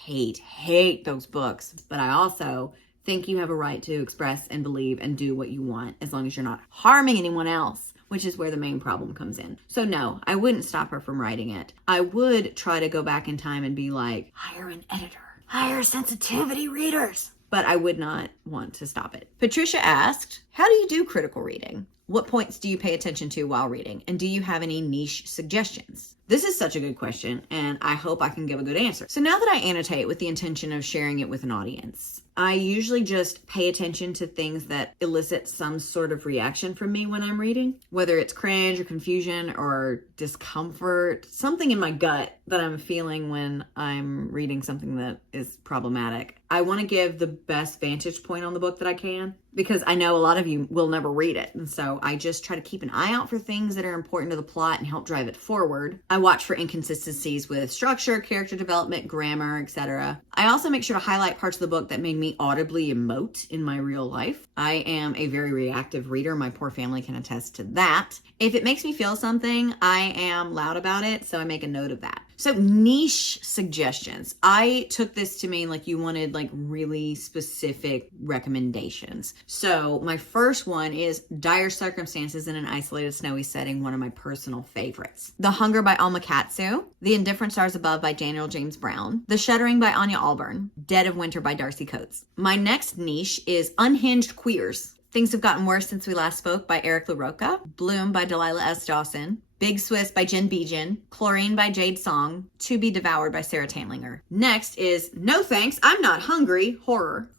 those books, but I also think you have a right to express and believe and do what you want as long as you're not harming anyone else, which is where the main problem comes in. So no, I wouldn't stop her from writing it. I would try to go back in time and be like, hire an editor, hire sensitivity readers. But I would not want to stop it. Patricia asked, how do you do critical reading? What points do you pay attention to while reading? And do you have any niche suggestions? This is such a good question, and I hope I can give a good answer. So now that I annotate with the intention of sharing it with an audience, I usually just pay attention to things that elicit some sort of reaction from me when I'm reading, whether it's cringe or confusion or discomfort, something in my gut that I'm feeling when I'm reading something that is problematic. I want to give the best vantage point on the book that I can, because I know a lot of you will never read it. And so I just try to keep an eye out for things that are important to the plot and help drive it forward. I watch for inconsistencies with structure, character development, grammar, etc. I also make sure to highlight parts of the book that made me audibly emote in my real life. I am a very reactive reader. My poor family can attest to that. If it makes me feel something, I am loud about it, so I make a note of that. So niche suggestions. I took this to mean like you wanted like really specific recommendations. So my first one is Dire Circumstances in an Isolated Snowy Setting, one of my personal favorites. The Hunger by Alma Katsu, The Indifferent Stars Above by Daniel James Brown, The Shuddering by Anya Alburn, Dead of Winter by Darcy Coates. My next niche is Unhinged Queers. Things Have Gotten Worse Since We Last Spoke by Eric LaRocca, Bloom by Delilah S. Dawson, Big Swiss by Jen Beejan, Chlorine by Jade Song, To Be Devoured by Sarah Tanlinger. Next is No Thanks, I'm Not Hungry, horror.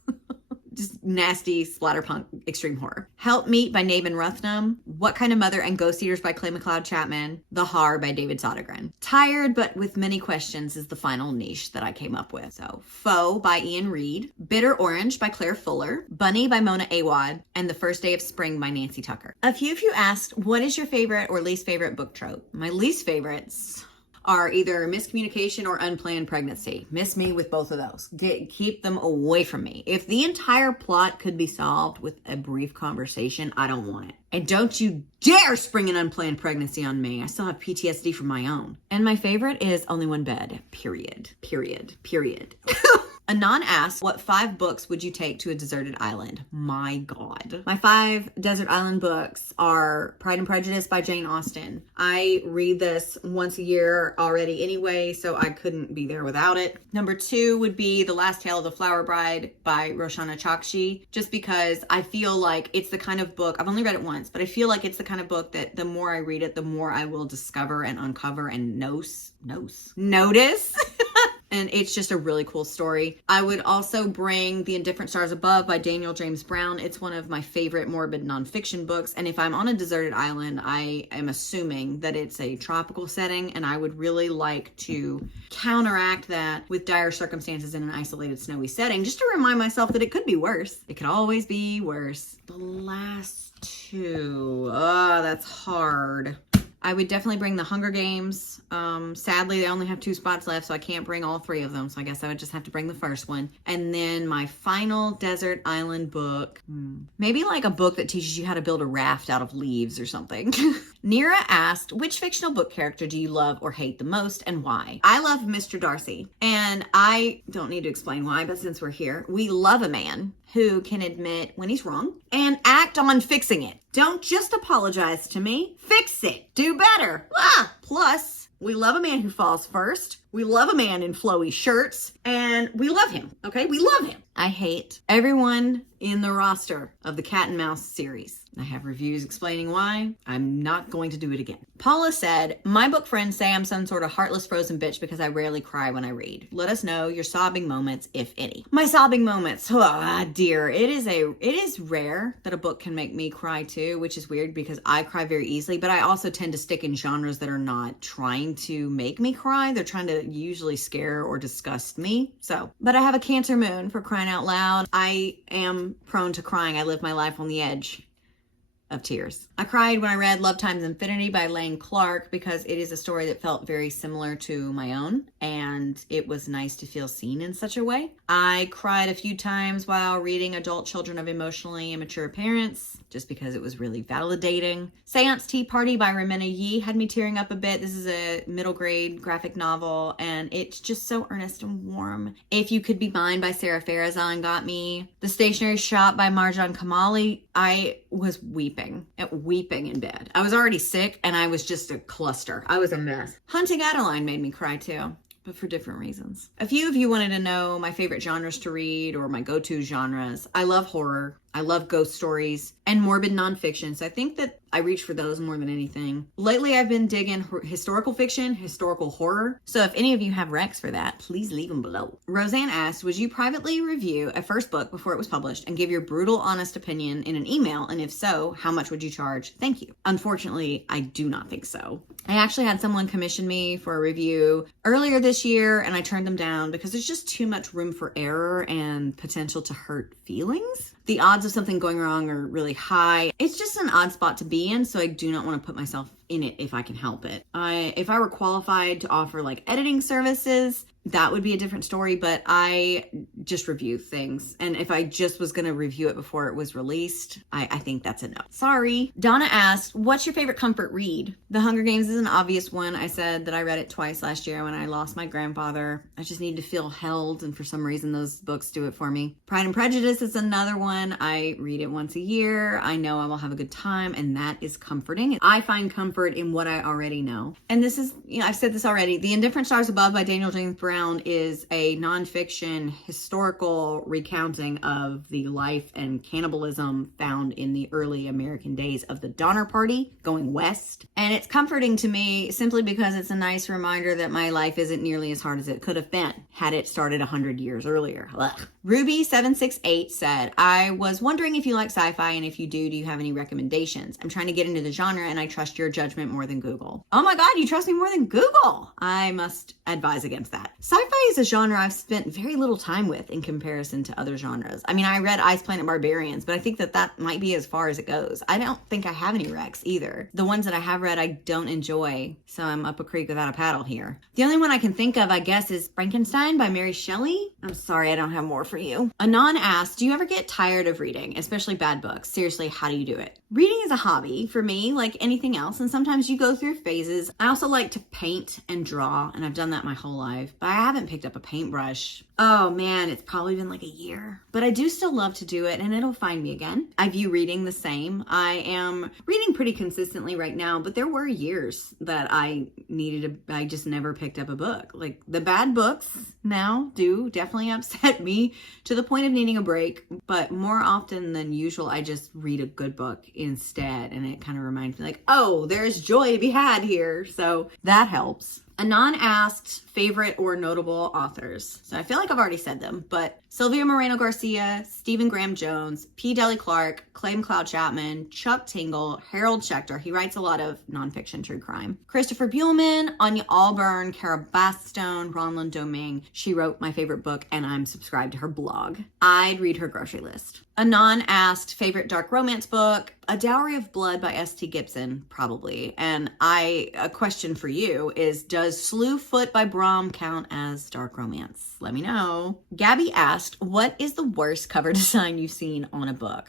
Just nasty splatterpunk extreme horror. Help Meet by Nabin Ruthnam, What Kind of Mother and Ghost Eaters by Clay McLeod Chapman, The Har by David Sodergren. Tired but with Many Questions is the final niche that I came up with. So Foe by Ian Reid, Bitter Orange by Claire Fuller, Bunny by Mona Awad, and The First Day of Spring by Nancy Tucker. A few of you asked, what is your favorite or least favorite book trope? My least favorites are either miscommunication or unplanned pregnancy. Miss me with both of those. Keep them away from me. If the entire plot could be solved with a brief conversation, I don't want it. And don't you dare spring an unplanned pregnancy on me. I still have PTSD from my own. And my favorite is Only One Bed. Period. Anon asks, what 5 books would you take to a deserted island? My God. My 5 desert island books are Pride and Prejudice by Jane Austen. I read this once a year already anyway, so I couldn't be there without it. Number 2 would be The Last Tale of the Flower Bride by Roshana Chokshi, just because I feel like it's the kind of book, I've only read it once, but I feel like it's the kind of book that the more I read it, the more I will discover and uncover and notice. And it's just a really cool story. I would also bring The Indifferent Stars Above by Daniel James Brown. It's one of my favorite morbid nonfiction books. And if I'm on a deserted island, I am assuming that it's a tropical setting. And I would really like to counteract that with Dire Circumstances in an Isolated Snowy Setting, just to remind myself that it could be worse. It could always be worse. The last 2. That's hard. I would definitely bring The Hunger Games. Sadly, they only have 2 spots left, so I can't bring all 3 of them. So I guess I would just have to bring the first one. And then my final desert island book, maybe like a book that teaches you how to build a raft out of leaves or something. Nira asked, which fictional book character do you love or hate the most and why? I love Mr. Darcy. And I don't need to explain why, but since we're here, we love a man who can admit when he's wrong and act on fixing it. Don't just apologize to me. Fix it. Do better. Plus, we love a man who falls first. We love a man in flowy shirts. And we love him. Okay? We love him. I hate everyone in the roster of the Cat and Mouse series. I have reviews explaining why. I'm not going to do it again. Paula said, my book friends say I'm some sort of heartless frozen bitch because I rarely cry when I read. Let us know your sobbing moments, if any. My sobbing moments, dear. It is rare that a book can make me cry too, which is weird because I cry very easily, but I also tend to stick in genres that are not trying to make me cry. They're trying to usually scare or disgust me. But I have a Cancer moon, for crying out loud. I am prone to crying. I live my life on the edge of tears. I cried when I read Love Times Infinity by Lane Clark because it is a story that felt very similar to my own, and it was nice to feel seen in such a way. I cried a few times while reading Adult Children of Emotionally Immature Parents, just because it was really validating. Seance Tea Party by Ramena Yee had me tearing up a bit. This is a middle grade graphic novel, and it's just so earnest and warm. If You Could Be Mine by Sarah Farazan got me. The Stationery Shop by Marjan Kamali, I was weeping in bed. I was already sick and I was just a cluster. I was a mess. Hunting Adeline made me cry too, but for different reasons. A few of you wanted to know my favorite genres to read or my go-to genres. I love horror. I love ghost stories and morbid nonfiction. So I think that I reach for those more than anything. Lately, I've been digging historical fiction, historical horror. So if any of you have recs for that, please leave them below. Roseanne asked, would you privately review a first book before it was published and give your brutal, honest opinion in an email? And if so, how much would you charge? Thank you. Unfortunately, I do not think so. I actually had someone commission me for a review earlier this year and I turned them down because there's just too much room for error and potential to hurt feelings. The odds of something going wrong are really high. It's just an odd spot to be in, so I do not want to put myself in it if I can help it. If I were qualified to offer like editing services, that would be a different story, but I just review things. And if I just was going to review it before it was released, I think that's a no. Sorry. Donna asked, what's your favorite comfort read? The Hunger Games is an obvious one. I said that I read it twice last year when I lost my grandfather. I just need to feel held, and for some reason those books do it for me. Pride and Prejudice is another one. I read it once a year. I know I will have a good time, and that is comforting. I find comfort in what I already know. And this is, I've said this already. The Indifferent Stars Above by Daniel James Brown is a nonfiction historical recounting of the life and cannibalism found in the early American days of the Donner Party going west. And it's comforting to me simply because it's a nice reminder that my life isn't nearly as hard as it could have been had it started 100 years earlier. Ugh. Ruby768 said, I was wondering if you like sci-fi, and if you do you have any recommendations? I'm trying to get into the genre and I trust your judgment more than Google. Oh my God, you trust me more than Google. I must advise against that. Sci-fi is a genre I've spent very little time with in comparison to other genres. I mean, I read Ice Planet Barbarians, but I think that might be as far as it goes. I don't think I have any recs either. The ones that I have read, I don't enjoy, so I'm up a creek without a paddle here. The only one I can think of, I guess, is Frankenstein by Mary Shelley. I'm sorry, I don't have more for you. Anon asked, do you ever get tired of reading, especially bad books? Seriously, how do you do it? Reading is a hobby for me, like anything else, and sometimes you go through phases. I also like to paint and draw, and I've done that my whole life, but I haven't picked up a paintbrush. Oh man, it's probably been like a year, but I do still love to do it, and it'll find me again. I view reading the same. I am reading pretty consistently right now, but there were years that I just never picked up a book. Like the bad books now do definitely upset me to the point of needing a break, but more often than usual, I just read a good book instead, and it kind of reminds me like, oh, there's joy to be had here. So that helps. Anon asked favorite or notable authors. So I feel like I've already said them, but Sylvia Moreno Garcia, Stephen Graham Jones, P. Deli Clark, Clay McLeod Chapman, Chuck Tingle, Harold Schechter. He writes a lot of nonfiction true crime. Christopher Buehlman, Anya Allburn, Cara Bastone, Ronlyn Domingue. She wrote my favorite book, and I'm subscribed to her blog. I'd read her grocery list. Anon asked favorite dark romance book. A Dowry of Blood by S.T. Gibson, probably. And a question for you is, does Slewfoot by Brom count as dark romance? Let me know. Gabby asked, what is the worst cover design you've seen on a book?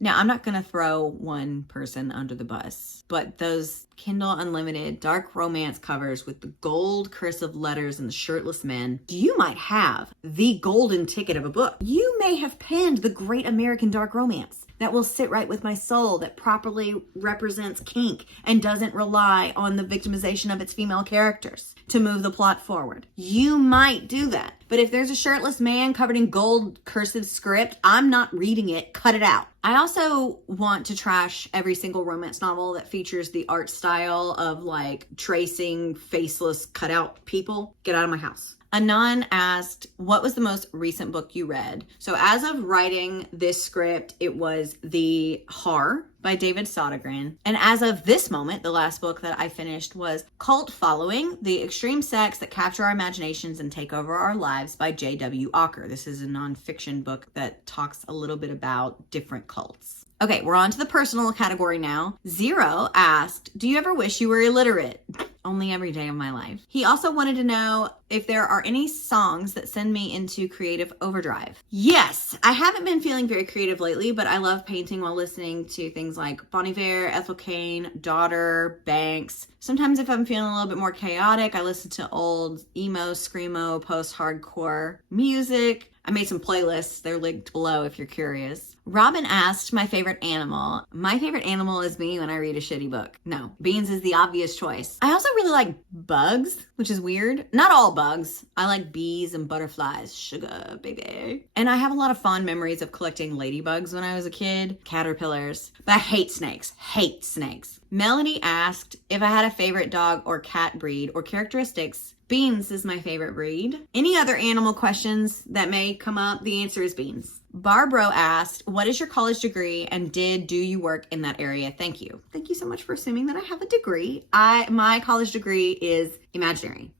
Now, I'm not going to throw one person under the bus, but those Kindle Unlimited dark romance covers with the gold cursive letters and the shirtless men, you might have the golden ticket of a book. You may have penned the great American dark romance. that will sit right with my soul, that properly represents kink and doesn't rely on the victimization of its female characters to move the plot forward. You might do that. But if there's a shirtless man covered in gold cursive script, I'm not reading it. Cut it out. I also want to trash every single romance novel that features the art style of like tracing faceless cutout people. Get out of my house. Anon asked, what was the most recent book you read? So as of writing this script, it was The Har by David Sodergren. And as of this moment, the last book that I finished was Cult Following, The Extreme Sects That Capture Our Imaginations and Take Over Our Lives by J.W. Ocker. This is a nonfiction book that talks a little bit about different cults. Okay, we're on to the personal category now. Zero asked, do you ever wish you were illiterate? Only every day of my life. He also wanted to know if there are any songs that send me into creative overdrive. Yes, I haven't been feeling very creative lately, but I love painting while listening to things like Bon Iver, Ethel Cain, Daughter, Banks. Sometimes if I'm feeling a little bit more chaotic, I listen to old emo, screamo, post-hardcore music. I made some playlists. They're linked below if you're curious. Robin asked my favorite animal. My favorite animal is me when I read a shitty book. No, beans is the obvious choice. I also really like bugs, which is weird. Not all bugs. I like bees and butterflies. Sugar, baby. And I have a lot of fond memories of collecting ladybugs when I was a kid. Caterpillars. But I hate snakes. Hate snakes. Melanie asked if I had a favorite dog or cat breed or characteristics. Beans is my favorite breed. Any other animal questions that may come up? The answer is beans. Barbro asked, what is your college degree and do you work in that area? Thank you. Thank you so much for assuming that I have a degree. My college degree is imaginary.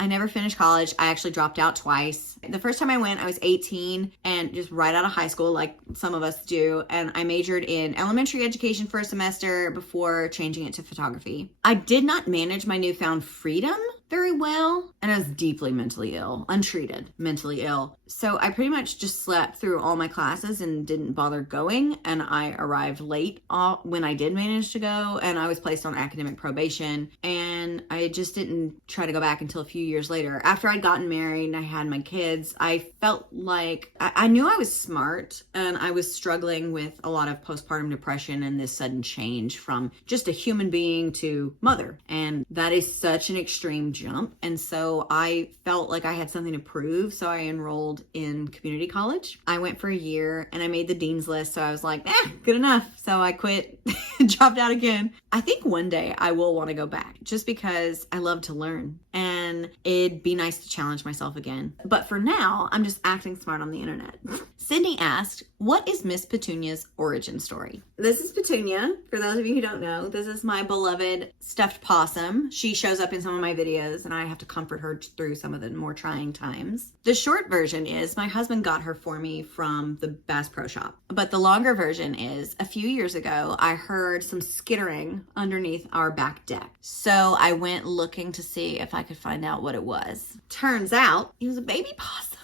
I never finished college. I actually dropped out twice. The first time I went, I was 18 and just right out of high school, like some of us do. And I majored in elementary education for a semester before changing it to photography. I did not manage my newfound freedom very well, and I was deeply mentally ill, untreated mentally ill. So I pretty much just slept through all my classes and didn't bother going, and I arrived late when I did manage to go, and I was placed on academic probation, and I just didn't try to go back until a few years later. After I'd gotten married and I had my kids, I felt like I knew I was smart, and I was struggling with a lot of postpartum depression and this sudden change from just a human being to mother, and that is such an extreme jump. And so I felt like I had something to prove. So I enrolled in community college. I went for a year and I made the dean's list. So I was like, good enough. So I quit, dropped out again. I think one day I will want to go back just because I love to learn and it'd be nice to challenge myself again. But for now, I'm just acting smart on the internet. Sydney asked, what is Miss Petunia's origin story? This is Petunia. For those of you who don't know, this is my beloved stuffed possum. She shows up in some of my videos and I have to comfort her through some of the more trying times. The short version is my husband got her for me from the Bass Pro Shop. But the longer version is a few years ago, I heard some skittering underneath our back deck. So I went looking to see if I could find out what it was. Turns out it was a baby possum.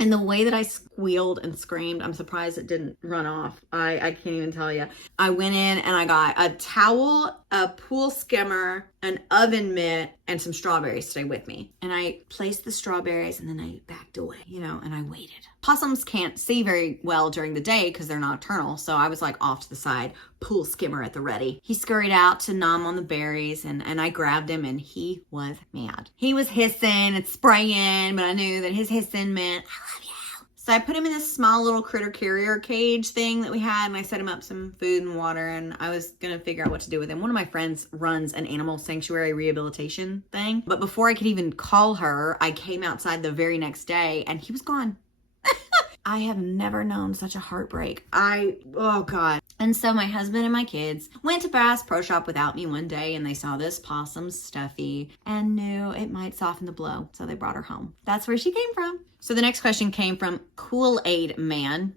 And the way that I squealed and screamed, I'm surprised it didn't run off. I can't even tell you. I went in and I got a towel, a pool skimmer, an oven mitt, and some strawberries to stay with me. And I placed the strawberries and then I backed away, and I waited. Possums can't see very well during the day because they're nocturnal. So I was like off to the side, pool skimmer at the ready. He scurried out to nom on the berries and I grabbed him and he was mad. He was hissing and spraying, but I knew that his hissing meant, I love you. So I put him in this small little critter carrier cage thing that we had and I set him up some food and water and I was going to figure out what to do with him. One of my friends runs an animal sanctuary rehabilitation thing. But before I could even call her, I came outside the very next day and he was gone. I have never known such a heartbreak. Oh God. And so my husband and my kids went to Bass Pro Shop without me one day and they saw this possum stuffy and knew it might soften the blow. So they brought her home. That's where she came from. So the next question came from Kool-Aid Man.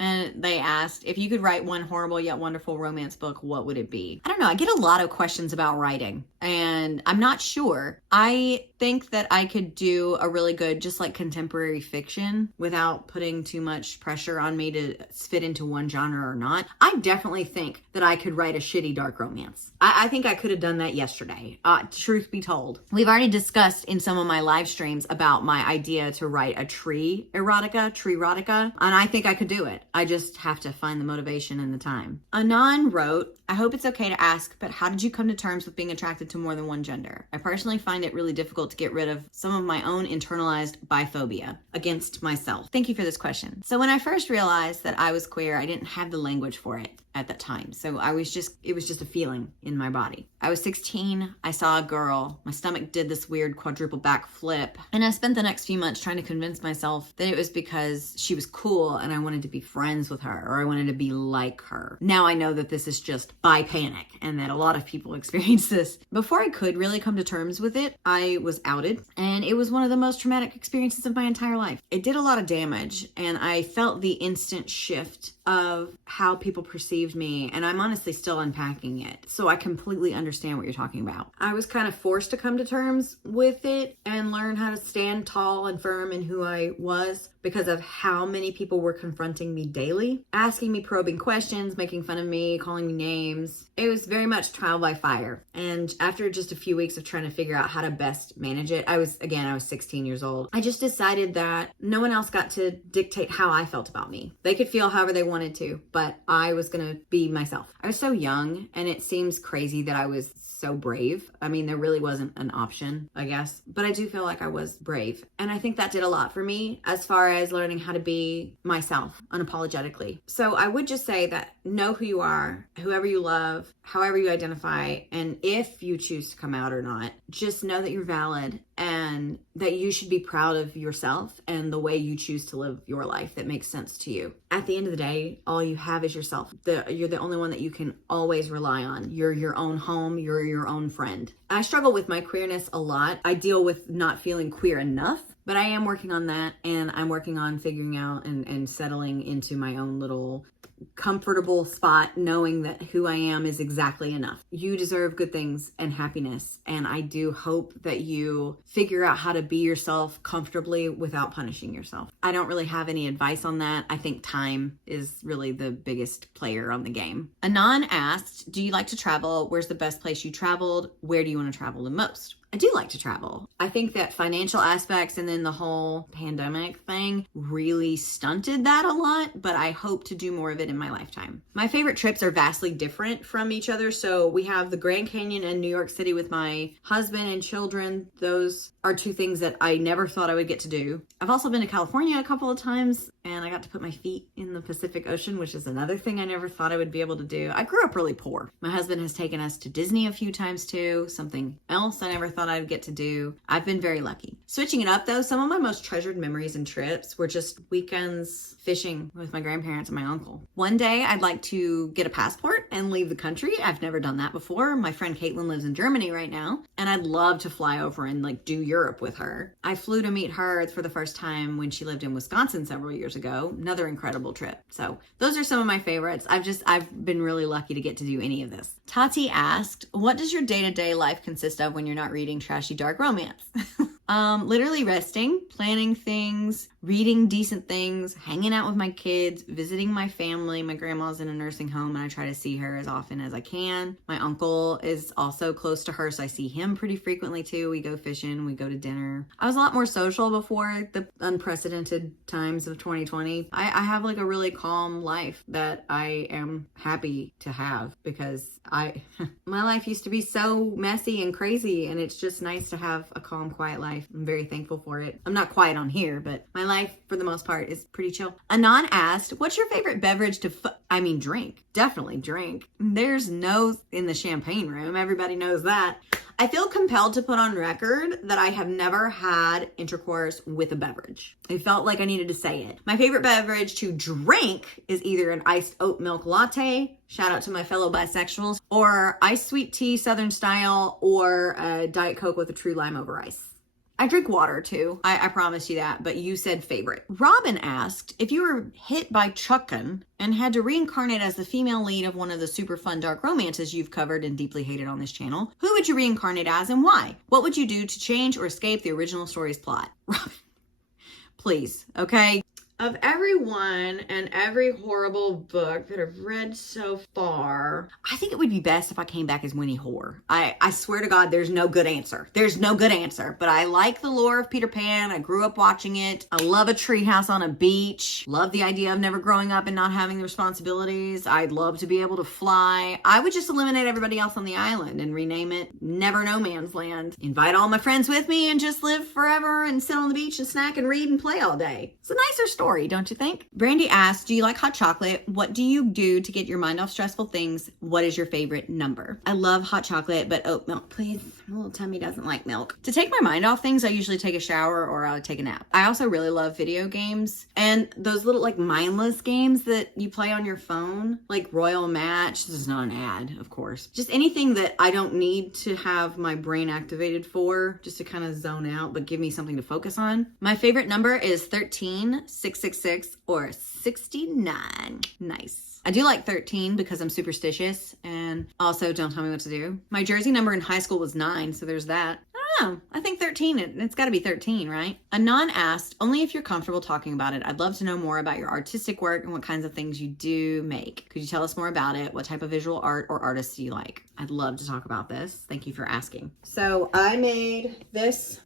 And they asked, if you could write one horrible yet wonderful romance book, what would it be? I don't know. I get a lot of questions about writing and I'm not sure. I think that I could do a really good, just like contemporary fiction without putting too much pressure on me to fit into one genre or not. I definitely think that I could write a shitty dark romance. I think I could have done that yesterday. Truth be told, we've already discussed in some of my live streams about my idea to write a tree erotica, and I think I could do it. I just have to find the motivation and the time. Anon wrote, I hope it's okay to ask, but how did you come to terms with being attracted to more than one gender? I personally find it really difficult to get rid of some of my own internalized biphobia against myself. Thank you for this question. So when I first realized that I was queer, I didn't have the language for it at that time. So it was just a feeling in my body. I was 16. I saw a girl. My stomach did this weird quadruple back flip. And I spent the next few months trying to convince myself that it was because she was cool and I wanted to be friends with her, or I wanted to be like her. Now I know that this is just bi panic and that a lot of people experience this. Before I could really come to terms with it, I was outed, and it was one of the most traumatic experiences of my entire life. It did a lot of damage, and I felt the instant shift of how people perceived me, and I'm honestly still unpacking it. So I completely understand what you're talking about. I was kind of forced to come to terms with it and learn how to stand tall and firm in who I was because of how many people were confronting me daily, asking me probing questions, making fun of me, calling me names. It was very much trial by fire. And after just a few weeks of trying to figure out how to best manage it, I was 16 years old. I just decided that no one else got to dictate how I felt about me. They could feel however they wanted to, but I was gonna be myself. I was so young, and it seems crazy that I was so brave. I mean, there really wasn't an option, I guess, but I do feel like I was brave. And I think that did a lot for me as far as learning how to be myself unapologetically. So I would just say that know who you are, whoever you love, however you identify, and if you choose to come out or not, just know that you're valid and that you should be proud of yourself and the way you choose to live your life that makes sense to you. At the end of the day, all you have is yourself. You're the only one that you can always rely on. You're your own home. You're your own friend. I struggle with my queerness a lot. I deal with not feeling queer enough, but I am working on that, and I'm working on figuring out and settling into my own little comfortable spot, knowing that who I am is exactly enough. You deserve good things and happiness, and I do hope that you figure out how to be yourself comfortably without punishing yourself. I don't really have any advice on that. I think time is really the biggest player on the game. Anon asked, do you like to travel? Where's the best place you traveled? Where do you want to travel the most? I do like to travel. I think that financial aspects and then the whole pandemic thing really stunted that a lot, but I hope to do more of it in my lifetime. My favorite trips are vastly different from each other. So we have the Grand Canyon and New York City with my husband and children. Those are two things that I never thought I would get to do. I've also been to California a couple of times, and I got to put my feet in the Pacific Ocean, which is another thing I never thought I would be able to do. I grew up really poor. My husband has taken us to Disney a few times too, something else I never thought I'd get to do. I've been very lucky. Switching it up though, some of my most treasured memories and trips were just weekends fishing with my grandparents and my uncle. One day I'd like to get a passport and leave the country. I've never done that before. My friend Caitlin lives in Germany right now, and I'd love to fly over and do Europe with her. I flew to meet her for the first time when she lived in Wisconsin several years ago. Another incredible trip. So those are some of my favorites. I've been really lucky to get to do any of this. Tati asked, what does your day-to-day life consist of when you're not reading trashy dark romance? Literally resting, planning things, reading decent things, hanging out with my kids, visiting my family. My grandma's in a nursing home, and I try to see her as often as I can. My uncle is also close to her, so I see him pretty frequently too. We go fishing, we go to dinner. I was a lot more social before the unprecedented times of 2020. I have a really calm life that I am happy to have because my life used to be so messy and crazy, and it's just nice to have a calm, quiet life. I'm very thankful for it. I'm not quiet on here, but my life for the most part is pretty chill. Anon asked, what's your favorite beverage to drink? Definitely drink. There's no in the champagne room. Everybody knows that. I feel compelled to put on record that I have never had intercourse with a beverage. I felt like I needed to say it. My favorite beverage to drink is either an iced oat milk latte, shout out to my fellow bisexuals, or iced sweet tea, Southern style, or a Diet Coke with a true lime over ice. I drink water too. I promise you that, but you said favorite. Robin asked, if you were hit by Chuckin and had to reincarnate as the female lead of one of the super fun dark romances you've covered and deeply hated on this channel, who would you reincarnate as and why? What would you do to change or escape the original story's plot? Robin, please, okay? Of everyone and every horrible book that I've read so far, I think it would be best if I came back as Winnie Hoare. I swear to God, there's no good answer. There's no good answer. But I like the lore of Peter Pan. I grew up watching it. I love a treehouse on a beach. Love the idea of never growing up and not having the responsibilities. I'd love to be able to fly. I would just eliminate everybody else on the island and rename it Never No Man's Land. Invite all my friends with me and just live forever and sit on the beach and snack and read and play all day. It's a nicer story, don't you think? Brandy asks, do you like hot chocolate? What do you do to get your mind off stressful things? What is your favorite number? I love hot chocolate, but oat milk, please. My little tummy doesn't like milk. To take my mind off things, I usually take a shower or I'll take a nap. I also really love video games and those little like mindless games that you play on your phone, like Royal Match. This is not an ad, of course. Just anything that I don't need to have my brain activated for, just to kind of zone out, but give me something to focus on. My favorite number is 13, 666, or 69. Nice. I do like 13 because I'm superstitious and also don't tell me what to do. My jersey number in high school was 9, so there's that. I don't know. I think 13, it's got to be 13, right? Anon asked, only if you're comfortable talking about it. I'd love to know more about your artistic work and what kinds of things you do make. Could you tell us more about it? What type of visual art or artists do you like? I'd love to talk about this. Thank you for asking. So I made this,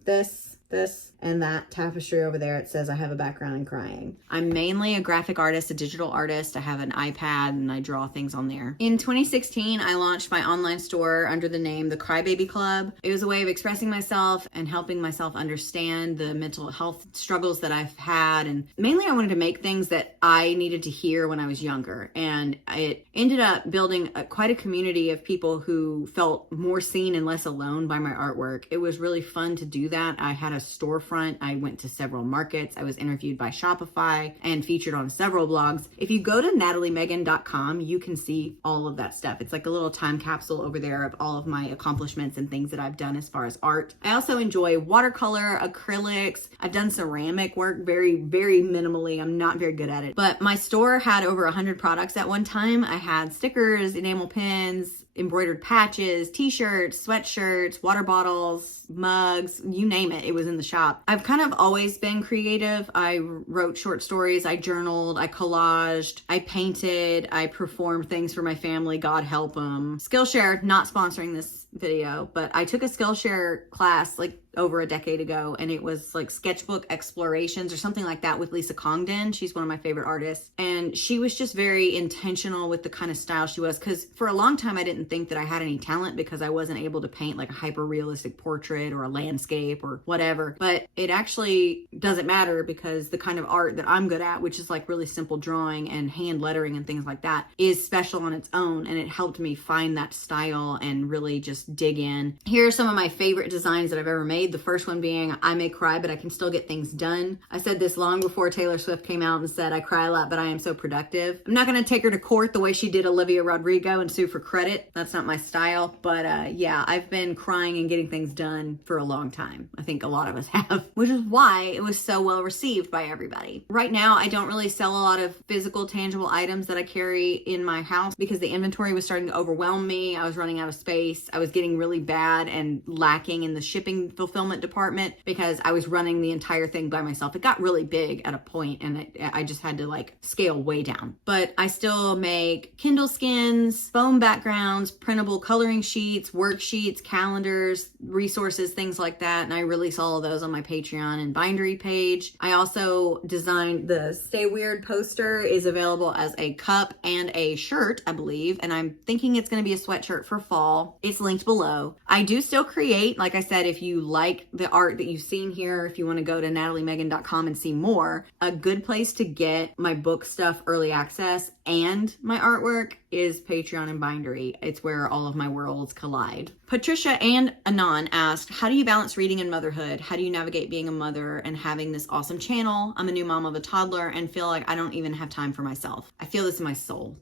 and that tapestry over there. It says I have a background in crying. I'm mainly a graphic artist, a digital artist. I have an iPad and I draw things on there. In 2016, I launched my online store under the name The Crybaby Club. It was a way of expressing myself and helping myself understand the mental health struggles that I've had. And mainly I wanted to make things that I needed to hear when I was younger. And it ended up building quite a community of people who felt more seen and less alone by my artwork. It was really fun to do that. I had a storefront. I went to several markets. I was interviewed by Shopify and featured on several blogs. If you go to nataliemegan.com, you can see all of that stuff. It's like a little time capsule over there of all of my accomplishments and things that I've done as far as art. I also enjoy watercolor, acrylics. I've done ceramic work very, very minimally. I'm not very good at it. But my store had over 100 products at one time. I had stickers, enamel pins, embroidered patches, t-shirts, sweatshirts, water bottles, mugs, you name it, it was in the shop. I've kind of always been creative. I wrote short stories, I journaled, I collaged, I painted, I performed things for my family, God help them. Skillshare, not sponsoring this video, but I took a Skillshare class like over a decade ago, and it was like sketchbook explorations or something like that with Lisa Congdon. She's one of my favorite artists, and she was just very intentional with the kind of style she was, because for a long time I didn't think that I had any talent because I wasn't able to paint like a hyper realistic portrait or a landscape or whatever. But it actually doesn't matter, because the kind of art that I'm good at, which is like really simple drawing and hand lettering and things like that, is special on its own, and it helped me find that style and really just dig in. Here are some of my favorite designs that I've ever made. The first one being, I may cry, but I can still get things done. I said this long before Taylor Swift came out and said, I cry a lot, but I am so productive. I'm not going to take her to court the way she did Olivia Rodrigo and sue for credit. That's not my style. But yeah, I've been crying and getting things done for a long time. I think a lot of us have, which is why it was so well received by everybody. Right now, I don't really sell a lot of physical, tangible items that I carry in my house because the inventory was starting to overwhelm me. I was running out of space. I was getting really bad and lacking in the shipping fulfillment department because I was running the entire thing by myself. It got really big at a point, and I just had to like scale way down. But I still make Kindle skins, foam backgrounds, printable coloring sheets, worksheets, calendars, resources, things like that. And I release all of those on my Patreon and Bindery page. I also designed the Stay Weird poster, is available as a cup and a shirt, I believe. And I'm thinking it's going to be a sweatshirt for fall. It's linked below. I do still create. Like I said, if you like the art that you've seen here, if you want to go to nataliemegan.com and see more, a good place to get my book stuff early access and my artwork is Patreon and Bindery. It's where all of my worlds collide. Patricia and Anon asked, how do you balance reading and motherhood? How do you navigate being a mother and having this awesome channel? I'm a new mom of a toddler and feel like I don't even have time for myself. I feel this in my soul,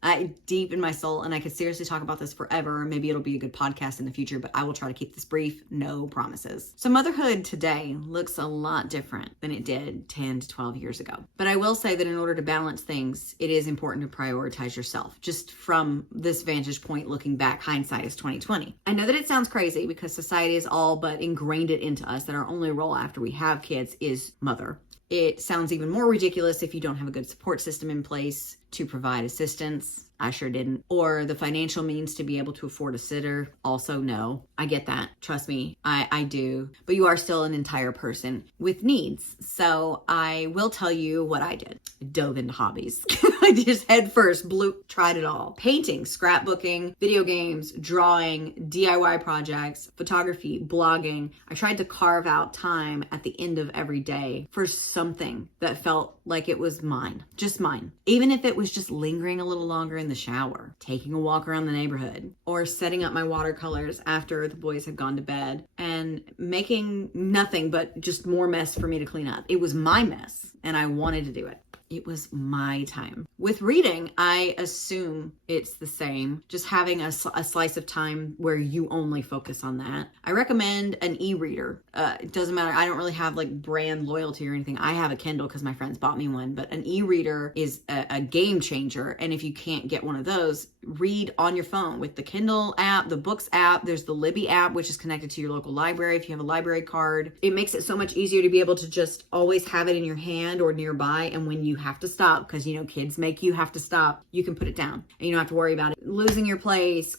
deep in my soul, and I could seriously talk about this forever. Maybe it'll be a good podcast in the future, but I will try to keep this brief. No promises. So motherhood today looks a lot different than it did 10 to 12 years ago. But I will say that in order to balance things, it is important to prioritize yourself. Just from this vantage point, looking back, hindsight is 2020. I know that it sounds crazy because society is all but ingrained it into us that our only role after we have kids is mother. It sounds even more ridiculous if you don't have a good support system in place to provide assistance. I sure didn't. Or the financial means to be able to afford a sitter. Also, no. I get that. Trust me, I do. But you are still an entire person with needs. So I will tell you what I did. I dove into hobbies. I just head first, tried it all. Painting, scrapbooking, video games, drawing, DIY projects, photography, blogging. I tried to carve out time at the end of every day for something that felt like it was mine, just mine. Even if it was just lingering a little longer in the shower, taking a walk around the neighborhood, or setting up my watercolors after the boys had gone to bed and making nothing but just more mess for me to clean up. It was my mess and I wanted to do it. It was my time. With reading, I assume it's the same, just having a slice of time where you only focus on that. I recommend an e-reader. It doesn't matter. I don't really have like brand loyalty or anything. I have a Kindle because my friends bought me one, but an e-reader is a game changer. And if you can't get one of those, read on your phone with the Kindle app, the Books app. There's the Libby app, which is connected to your local library if you have a library card. It makes it so much easier to be able to just always have it in your hand or nearby. And when you have to stop, because you know kids make you have to stop, you can put it down and you don't have to worry about it losing your place,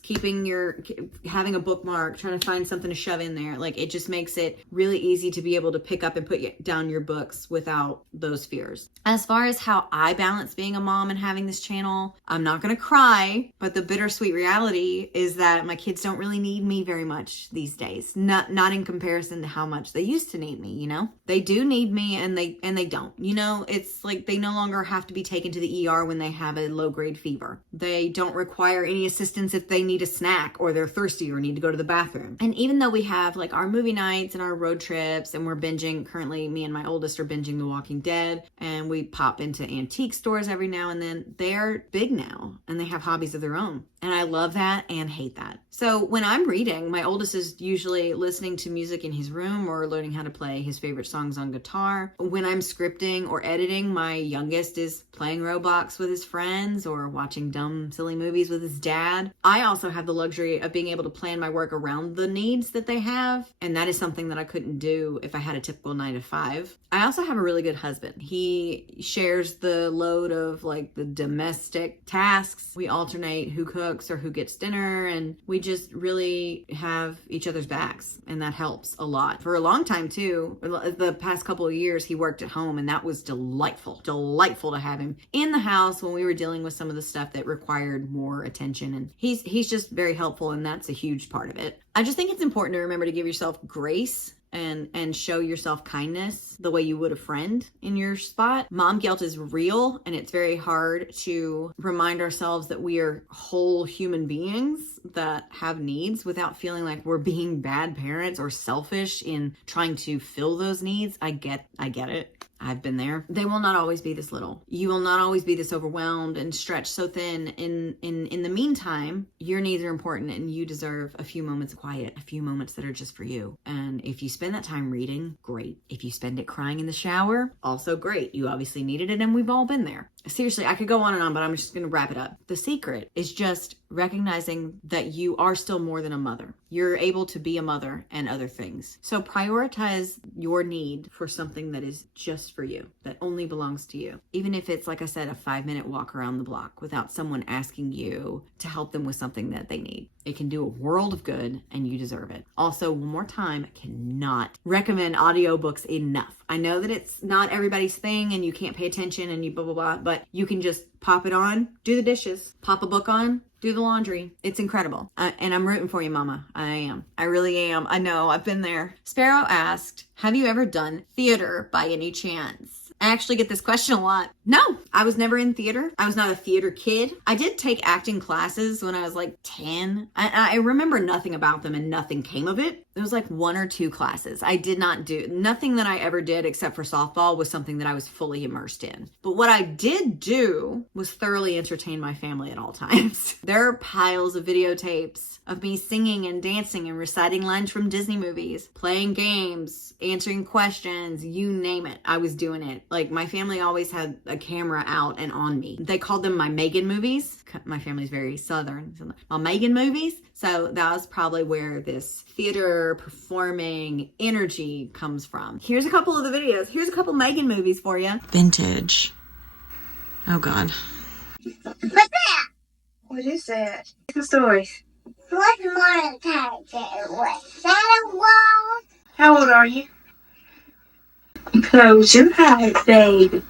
having a bookmark, trying to find something to shove in there. Like, it just makes it really easy to be able to pick up and put down your books without those fears. As far as how I balance being a mom and having this channel, I'm not gonna cry, but the bittersweet reality is that my kids don't really need me very much these days. Not in comparison to how much they used to need me, you know? They do need me and they don't. You know, it's like they no longer have to be taken to the ER when they have a low-grade fever. They don't require any assistance if they need a snack or they're thirsty or need to go to the bathroom. And even though we have like our movie nights and our road trips and we're binging, currently me and my oldest are binging The Walking Dead, and we pop into antique stores every now and then, they're big now and they have hobbies of their own. And I love that and hate that. So when I'm reading, my oldest is usually listening to music in his room or learning how to play his favorite songs on guitar. When I'm scripting or editing, my youngest is playing Roblox with his friends or watching dumb, silly movies with his dad. I also have the luxury of being able to plan my work around the needs that they have. And that is something that I couldn't do if I had a typical 9-to-5. I also have a really good husband. He shares the load of like the domestic tasks. We alternate who cooks or who gets dinner, and we just really have each other's backs, and that helps a lot. For a long time too, the past couple of years, he worked at home, and that was delightful to have him in the house when we were dealing with some of the stuff that required more attention. And he's just very helpful, and that's a huge part of it. I just think it's important to remember to give yourself grace and show yourself kindness the way you would a friend in your spot. Mom guilt is real, and it's very hard to remind ourselves that we are whole human beings that have needs without feeling like we're being bad parents or selfish in trying to fill those needs. I get it. I've been there. They will not always be this little. You will not always be this overwhelmed and stretched so thin. In the meantime, your needs are important and you deserve a few moments of quiet, a few moments that are just for you. And if you spend that time reading, great. If you spend it crying in the shower, also great. You obviously needed it and we've all been there. Seriously, I could go on and on, but I'm just going to wrap it up. The secret is just recognizing that you are still more than a mother. You're able to be a mother and other things. So prioritize your need for something that is just for you, that only belongs to you. Even if it's, like I said, a 5-minute walk around the block without someone asking you to help them with something that they need. It can do a world of good and you deserve it. Also, one more time, I cannot recommend audiobooks enough. I know that it's not everybody's thing and you can't pay attention and you blah, blah, blah, but you can just pop it on, do the dishes, pop a book on, do the laundry. It's incredible. And I'm rooting for you, Mama. I am. I really am. I know. I've been there. Sparrow asked, have you ever done theater by any chance? I actually get this question a lot. No, I was never in theater. I was not a theater kid. I did take acting classes when I was like 10. I remember nothing about them and nothing came of it. It was like 1 or 2 classes. I did not do, nothing that I ever did except for softball was something that I was fully immersed in. But what I did do was thoroughly entertain my family at all times. There are piles of videotapes of me singing and dancing and reciting lines from Disney movies, playing games, answering questions, you name it. I was doing it. Like, my family always had a camera out and on me. They called them my Megan movies. My family's very Southern. So my Megan movies. So that was probably where this theater performing energy comes from. Here's a couple of the videos. Here's a couple Megan movies for you. Vintage. Oh God. What's that? What is that? The stories. What's more character? Was that a wall? How old are you? Close your eyes, baby.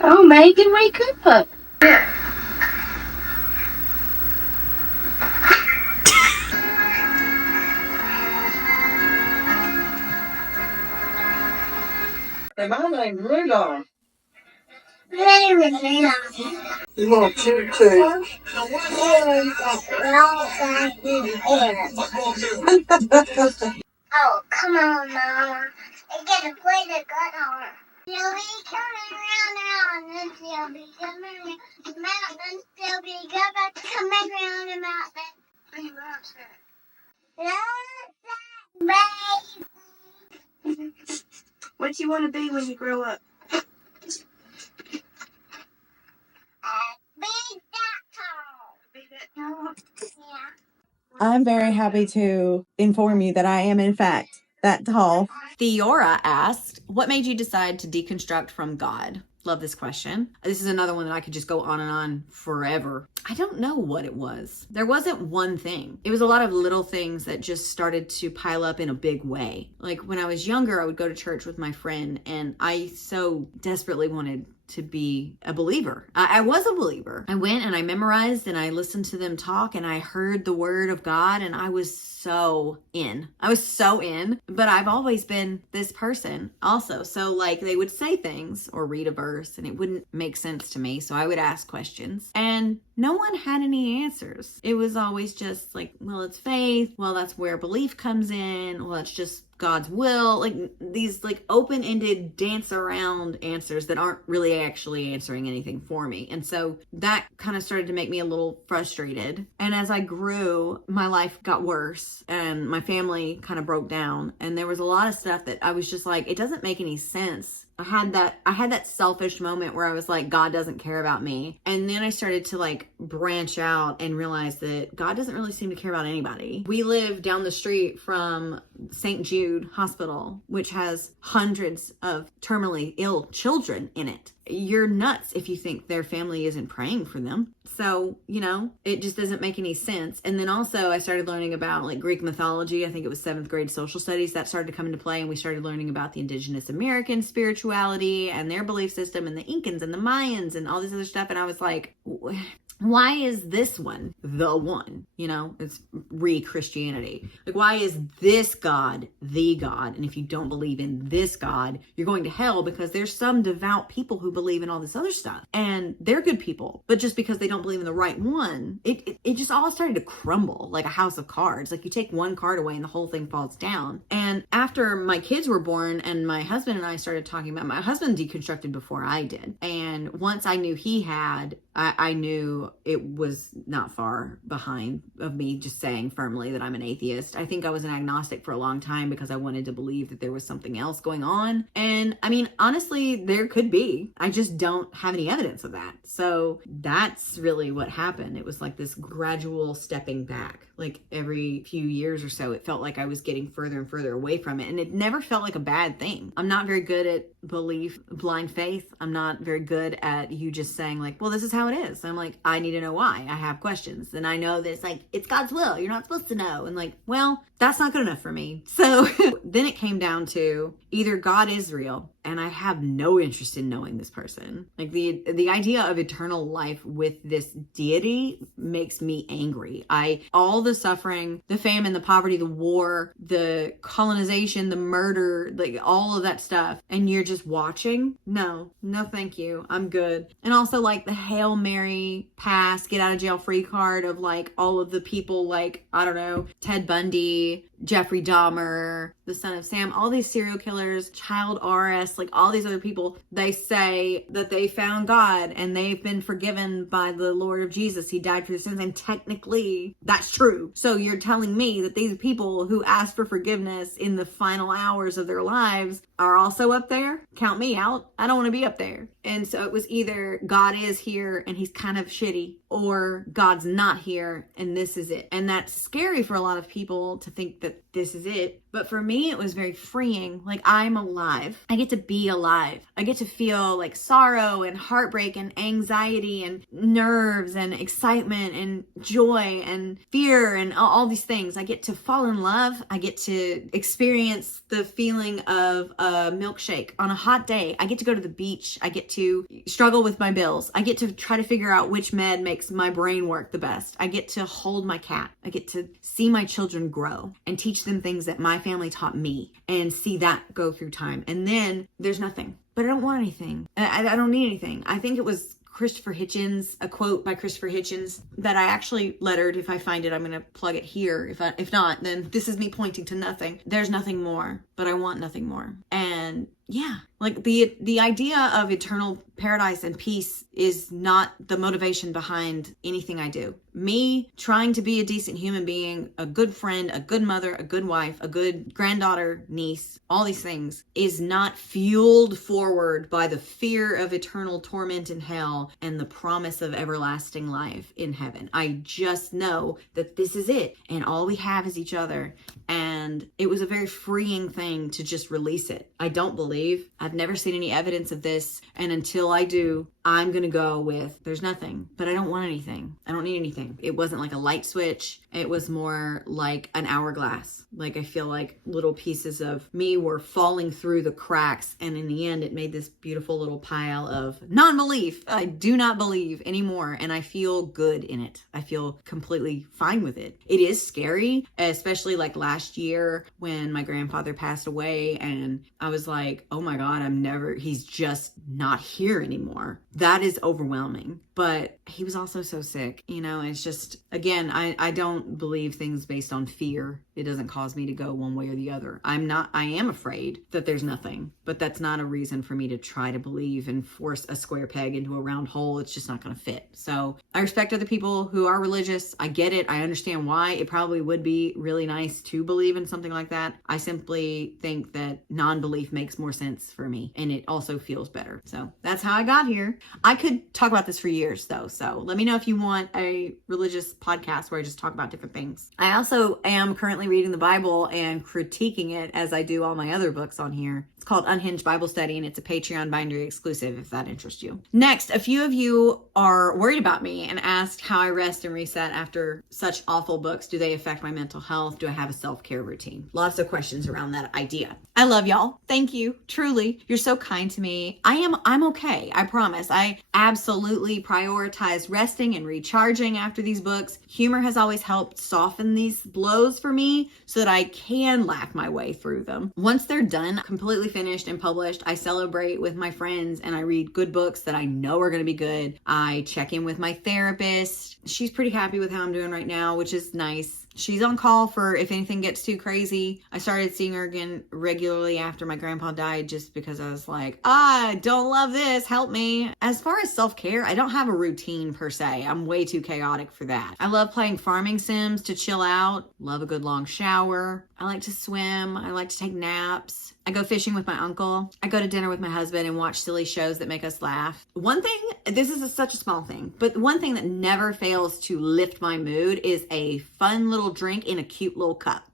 Oh, Megan, wake up. Yeah. Hey, my name's Rudolph. My name is Rudolph. You want two too? Oh, come on, Mama. I gotta play the good on. She'll be coming round and then she'll be coming around the mountain. She'll be coming round the mountain. Who loves that? Baby. What do you want to be when you grow up? Be that tall. Be that tall? Yeah. I'm very happy to inform you that I am, in fact, that tall. Theora asked, what made you decide to deconstruct from God? Love this question. This is another one that I could just go on and on forever. I don't know what it was. There wasn't one thing. It was a lot of little things that just started to pile up in a big way. Like when I was younger, I would go to church with my friend and I so desperately wanted to be a believer. I was a believer. I went and I memorized and I listened to them talk and I heard the word of God and I was so in. But I've always been this person also. So like they would say things or read a verse and it wouldn't make sense to me. So I would ask questions and no one had any answers. It was always just like, well, it's faith. Well, that's where belief comes in. Well, it's just God's will. Like these like open-ended dance around answers that aren't really actually answering anything for me. And so that kind of started to make me a little frustrated. And as I grew, my life got worse and my family kind of broke down. And there was a lot of stuff that I was just like, it doesn't make any sense. I had that selfish moment where I was like, God doesn't care about me. And then I started to like branch out and realize that God doesn't really seem to care about anybody. We live down the street from St. Jude Hospital, which has hundreds of terminally ill children in it. You're nuts if you think their family isn't praying for them. So, you know, it just doesn't make any sense. And then also I started learning about like Greek mythology. I think it was 7th grade social studies that started to come into play. And we started learning about the indigenous American spirituality and their belief system and the Incans and the Mayans and all this other stuff. And I was like, why is this one the one? You know, it's re-Christianity. Like, why is this God the God? And if you don't believe in this God, you're going to hell because there's some devout people who believe in all this other stuff. And they're good people. But just because they don't believe in the right one, it just all started to crumble like a house of cards. Like you take one card away and the whole thing falls down. And after my kids were born and my husband and I started talking about, my husband deconstructed before I did. And once I knew he had, I knew it was not far behind of me just saying firmly that I'm an atheist. I think I was an agnostic for a long time because I wanted to believe that there was something else going on. And I mean, honestly, there could be. I just don't have any evidence of that. So that's really what happened. It was like this gradual stepping back. Like every few years or so, it felt like I was getting further and further away from it. And it never felt like a bad thing. I'm not very good at belief, blind faith. I'm not very good at you just saying like, well, this is how it is. I'm like, I need to know why. I have questions. And I know that it's like, it's God's will. You're not supposed to know. And like, well, that's not good enough for me. So then it came down to either God is real and I have no interest in knowing this person. Like the idea of eternal life with this deity makes me angry. All the suffering, the famine, the poverty, the war, the colonization, the murder, like all of that stuff. And you're just watching? No, thank you. I'm good. And also like the Hail Mary pass, get out of jail free card of like all of the people like, I don't know, Ted Bundy, Jeffrey Dahmer, the son of Sam, all these serial killers, child RS Queerness, like all these other people, they say that they found God and they've been forgiven by the Lord of Jesus. He died for their sins, and technically that's true. So you're telling me that these people who asked for forgiveness in the final hours of their lives are also up there? Count me out. I don't want to be up there. And so it was either God is here and he's kind of shitty, or God's not here and this is it. And that's scary for a lot of people to think that this is it. But for me, it was very freeing. Like, I'm alive. I get to be alive. I get to feel like sorrow and heartbreak and anxiety and nerves and excitement and joy and fear and all these things. I get to fall in love. I get to experience the feeling of a milkshake on a hot day. I get to go to the beach. I get to struggle with my bills. I get to try to figure out which med makes my brain work the best. I get to hold my cat. I get to see my children grow and teach them things that my family taught me and see that go through time. And then there's nothing. But I don't want anything. I don't need anything. I think it was Christopher Hitchens, a quote by Christopher Hitchens that I actually lettered. If I find it, I'm going to plug it here. If not, then this is me pointing to nothing. There's nothing more, but I want nothing more. And yeah, like the idea of eternal paradise and peace is not the motivation behind anything I do. Me trying to be a decent human being, a good friend, a good mother, a good wife, a good granddaughter, niece, all these things is not fueled forward by the fear of eternal torment in hell and the promise of everlasting life in heaven. I just know that this is it and all we have is each other. And it was a very freeing thing to just release it. I don't believe, I've never seen any evidence of this. And until I do, I'm going to go with there's nothing, but I don't want anything. I don't need anything. It wasn't like a light switch. It was more like an hourglass. Like I feel like little pieces of me were falling through the cracks. And in the end, it made this beautiful little pile of non-belief. I do not believe anymore. And I feel good in it. I feel completely fine with it. It is scary, especially like last year when my grandfather passed away and I was like, oh my God, he's just not here anymore. That is overwhelming. But he was also so sick, it's just, again, I don't believe things based on fear. It doesn't cause me to go one way or the other. I am afraid that there's nothing, but that's not a reason for me to try to believe and force a square peg into a round hole. It's just not going to fit. So I respect other people who are religious. I get it. I understand why. It probably would be really nice to believe in something like that. I simply think that non-belief makes more sense for me and it also feels better. So that's how I got here. I could talk about this for years though. So let me know if you want a religious podcast where I just talk about different things. I also am currently reading the Bible and critiquing it as I do all my other books on here. It's called Unhinged Bible Study, and it's a Patreon bindery exclusive if that interests you. Next, a few of you are worried about me and asked how I rest and reset after such awful books. Do they affect my mental health? Do I have a self-care routine? Lots of questions around that idea. I love y'all. Thank you. Truly. You're so kind to me. I'm okay. I promise. I absolutely prioritize resting and recharging after these books. Humor has always helped soften these blows for me so that I can laugh my way through them. Once they're done, completely finished and published, I celebrate with my friends and I read good books that I know are going to be good. I check in with my therapist. She's pretty happy with how I'm doing right now, which is nice. She's on call for if anything gets too crazy. I started seeing her again regularly after my grandpa died just because I was like, I don't love this. Help me. As far as self-care, I don't have a routine per se. I'm way too chaotic for that. I love playing farming sims to chill out. Love a good long shower. I like to swim. I like to take naps. I go fishing with my uncle. I go to dinner with my husband and watch silly shows that make us laugh. One thing, this is such a small thing, but one thing that never fails to lift my mood is a fun little drink in a cute little cup.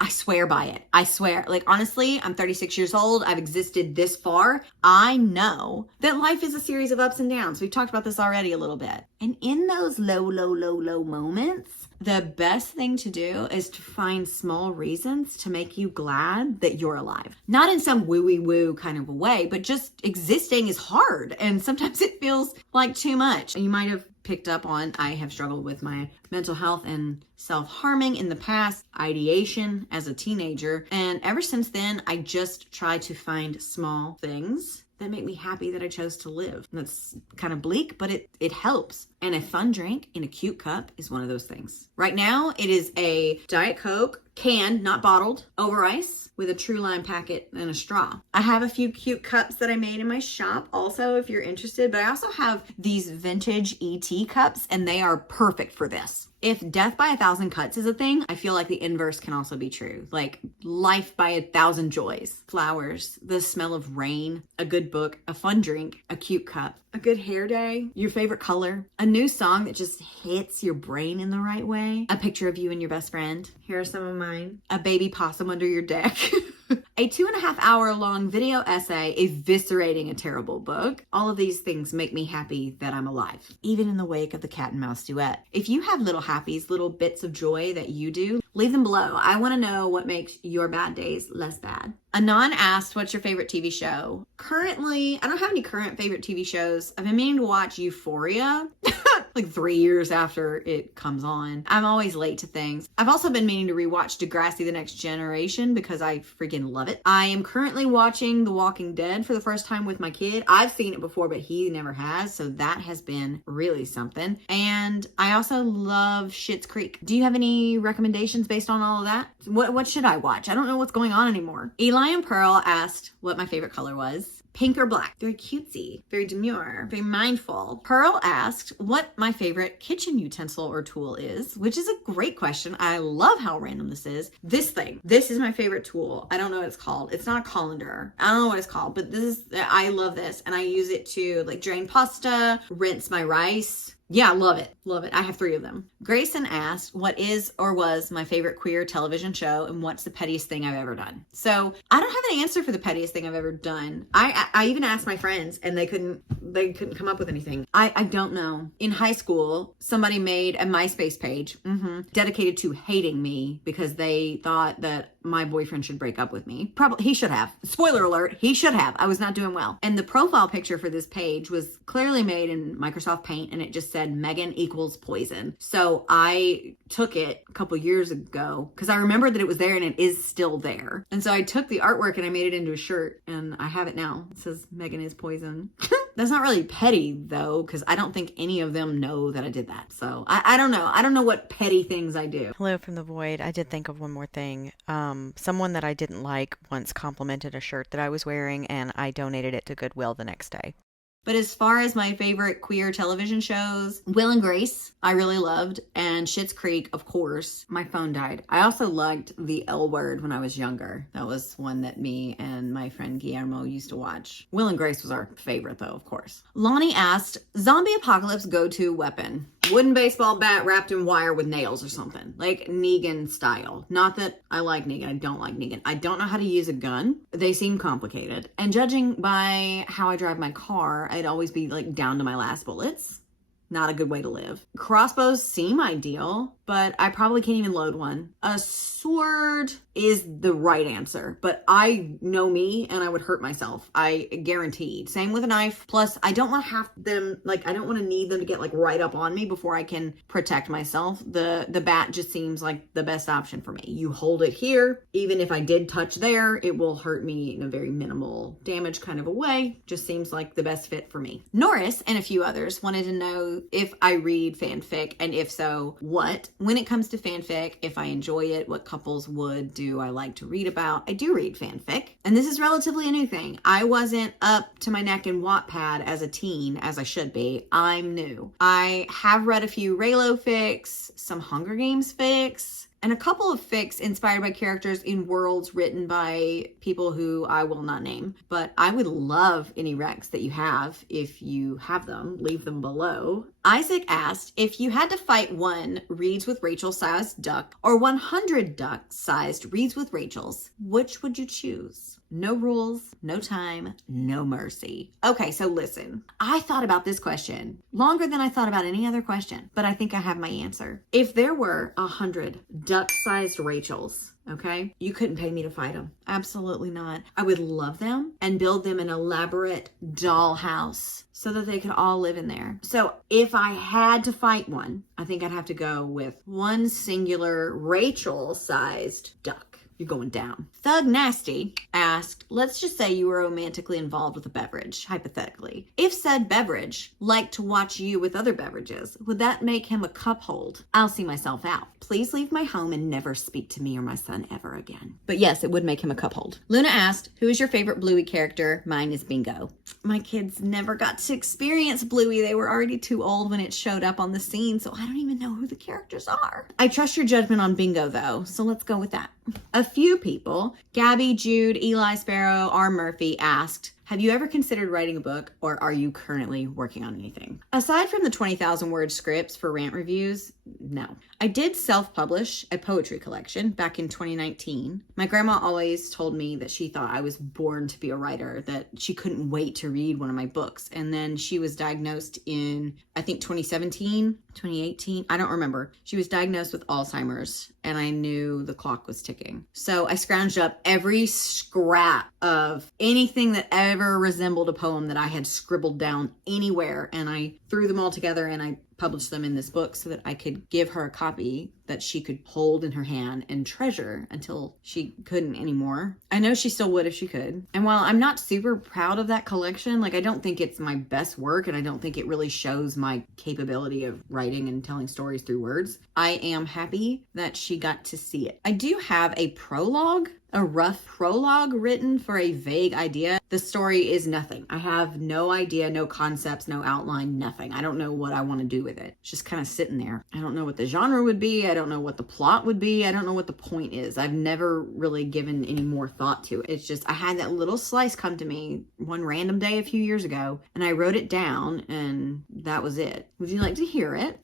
I swear by it. I swear. Like, honestly, I'm 36 years old. I've existed this far. I know that life is a series of ups and downs. We've talked about this already a little bit. And in those low moments, the best thing to do is to find small reasons to make you glad that you're alive. Not in some woo-woo kind of a way, but just existing is hard. And sometimes it feels like too much. You might have picked up on, I have struggled with my mental health and self-harming in the past, ideation as a teenager. And ever since then, I just try to find small things that make me happy that I chose to live. That's kind of bleak, but it helps. And a fun drink in a cute cup is one of those things. Right now, it is a Diet Coke, canned, not bottled, over ice with a True Lime packet and a straw. I have a few cute cups that I made in my shop also, if you're interested, but I also have these vintage ET cups, and they are perfect for this. If death by 1,000 cuts is a thing, I feel like the inverse can also be true. Like life by 1,000 joys. Flowers, the smell of rain, a good book, a fun drink, a cute cup, a good hair day, your favorite color, a new song that just hits your brain in the right way, a picture of you and your best friend. Here are some of mine. A baby possum under your deck. A 2.5 hour long video essay eviscerating a terrible book. All of these things make me happy that I'm alive, even in the wake of the cat and mouse duet. If you have little happies, little bits of joy that you do, leave them below. I want to know what makes your bad days less bad. Anon asked, what's your favorite TV show? Currently, I don't have any current favorite TV shows. I've been meaning to watch Euphoria. Like 3 years after it comes on. I'm always late to things. I've also been meaning to rewatch Degrassi The Next Generation because I freaking love it. I am currently watching The Walking Dead for the first time with my kid. I've seen it before, but he never has, so that has been really something. And I also love Schitt's Creek. Do you have any recommendations based on all of that? What should I watch? I don't know what's going on anymore. Eli and Pearl asked what my favorite color was. Pink or black? Very cutesy, very demure, very mindful. Pearl asked what my favorite kitchen utensil or tool is, which is a great question. I love how random this is. This thing, this is my favorite tool. I don't know what it's called. It's not a colander. I don't know what it's called, but I love this. And I use it to like drain pasta, rinse my rice. Yeah, love it. Love it. I have 3 of them. Grayson asked, what is or was my favorite queer television show and what's the pettiest thing I've ever done? So I don't have an answer for the pettiest thing I've ever done. I even asked my friends and they couldn't come up with anything. I don't know. In high school, somebody made a MySpace page dedicated to hating me because they thought that my boyfriend should break up with me. Probably he should have. Spoiler alert, he should have. I was not doing well. And the profile picture for this page was clearly made in Microsoft Paint and it just said Megan equals poison. So I took it a couple years ago because I remembered that it was there and it is still there. And so I took the artwork and I made it into a shirt and I have it now. It says Megan is poison. That's not really petty though, because I don't think any of them know that I did that. So I don't know. I don't know what petty things I do. Hello from the void. I did think of one more thing. Someone that I didn't like once complimented a shirt that I was wearing and I donated it to Goodwill the next day. But as far as my favorite queer television shows, Will and Grace, I really loved. And Schitt's Creek, of course. My phone died. I also liked The L Word when I was younger. That was one that me and my friend Guillermo used to watch. Will and Grace was our favorite though, of course. Lonnie asked, zombie apocalypse go-to weapon. Wooden baseball bat wrapped in wire with nails or something. Like Negan style. Not that I like Negan. I don't like Negan. I don't know how to use a gun. They seem complicated. And judging by how I drive my car, I'd always be like down to my last bullets. Not a good way to live. Crossbows seem ideal, but I probably can't even load one. A sword is the right answer, but I know me and I would hurt myself. I guaranteed. Same with a knife. Plus, I don't want to have them, like, I don't want to need them to get like right up on me before I can protect myself. The bat just seems like the best option for me. You hold it here. Even if I did touch there, it will hurt me in a very minimal damage kind of a way. Just seems like the best fit for me. Norris and a few others wanted to know if I read fanfic, and if so, what? When it comes to fanfic, if I enjoy it, what couples do I like to read about? I do read fanfic, and this is relatively a new thing. I wasn't up to my neck in Wattpad as a teen, as I should be. I'm new. I have read a few Raylo fics, some Hunger Games fics, and a couple of fics inspired by characters in worlds written by people who I will not name. But I would love any recs that you have. If you have them, leave them below. Isaac asked, if you had to fight one Reads with Rachel-sized duck or 100 duck-sized Reads with Rachels, which would you choose? No rules, no time, no mercy. Okay, so listen. I thought about this question longer than I thought about any other question, but I think I have my answer. If there were 100 duck-sized Rachels, okay, you couldn't pay me to fight them. Absolutely not. I would love them and build them an elaborate dollhouse so that they could all live in there. So if I had to fight one, I think I'd have to go with one singular Rachel-sized duck. you're going down. Thug Nasty asked, let's just say you were romantically involved with a beverage, hypothetically. If said beverage liked to watch you with other beverages, would that make him a cuphold? I'll see myself out. Please leave my home and never speak to me or my son ever again. But yes, it would make him a cuphold. Luna asked, who is your favorite Bluey character? Mine is Bingo. My kids never got to experience Bluey. They were already too old when it showed up on the scene, so I don't even know who the characters are. I trust your judgment on Bingo, though, so let's go with that. A few people, Gabby, Jude, Eli Sparrow, R. Murphy, asked, have you ever considered writing a book, or are you currently working on anything? Aside from the 20,000 word scripts for rant reviews, no. I did self-publish a poetry collection back in 2019. My grandma always told me that she thought I was born to be a writer, that she couldn't wait to read one of my books. And then she was diagnosed in, I think 2017, 2018, I don't remember. She was diagnosed with Alzheimer's, and I knew the clock was ticking. So I scrounged up every scrap of anything that ever resembled a poem that I had scribbled down anywhere, and I threw them all together and I published them in this book so that I could give her a copy that she could hold in her hand and treasure until she couldn't anymore. I know she still would if she could. And while I'm not super proud of that collection, like I don't think it's my best work, and I don't think it really shows my capability of writing and telling stories through words, I am happy that she got to see it. I do have a prologue, a rough prologue written for a vague idea. The story is nothing. I have no idea, no concepts, no outline, nothing. I don't know what I want to do with it. It's just kind of sitting there. I don't know what the genre would be. I don't know what the plot would be. I don't know what the point is. I've never really given any more thought to it. It's just, I had that little slice come to me one random day a few years ago, and I wrote it down, and that was it. Would you like to hear it?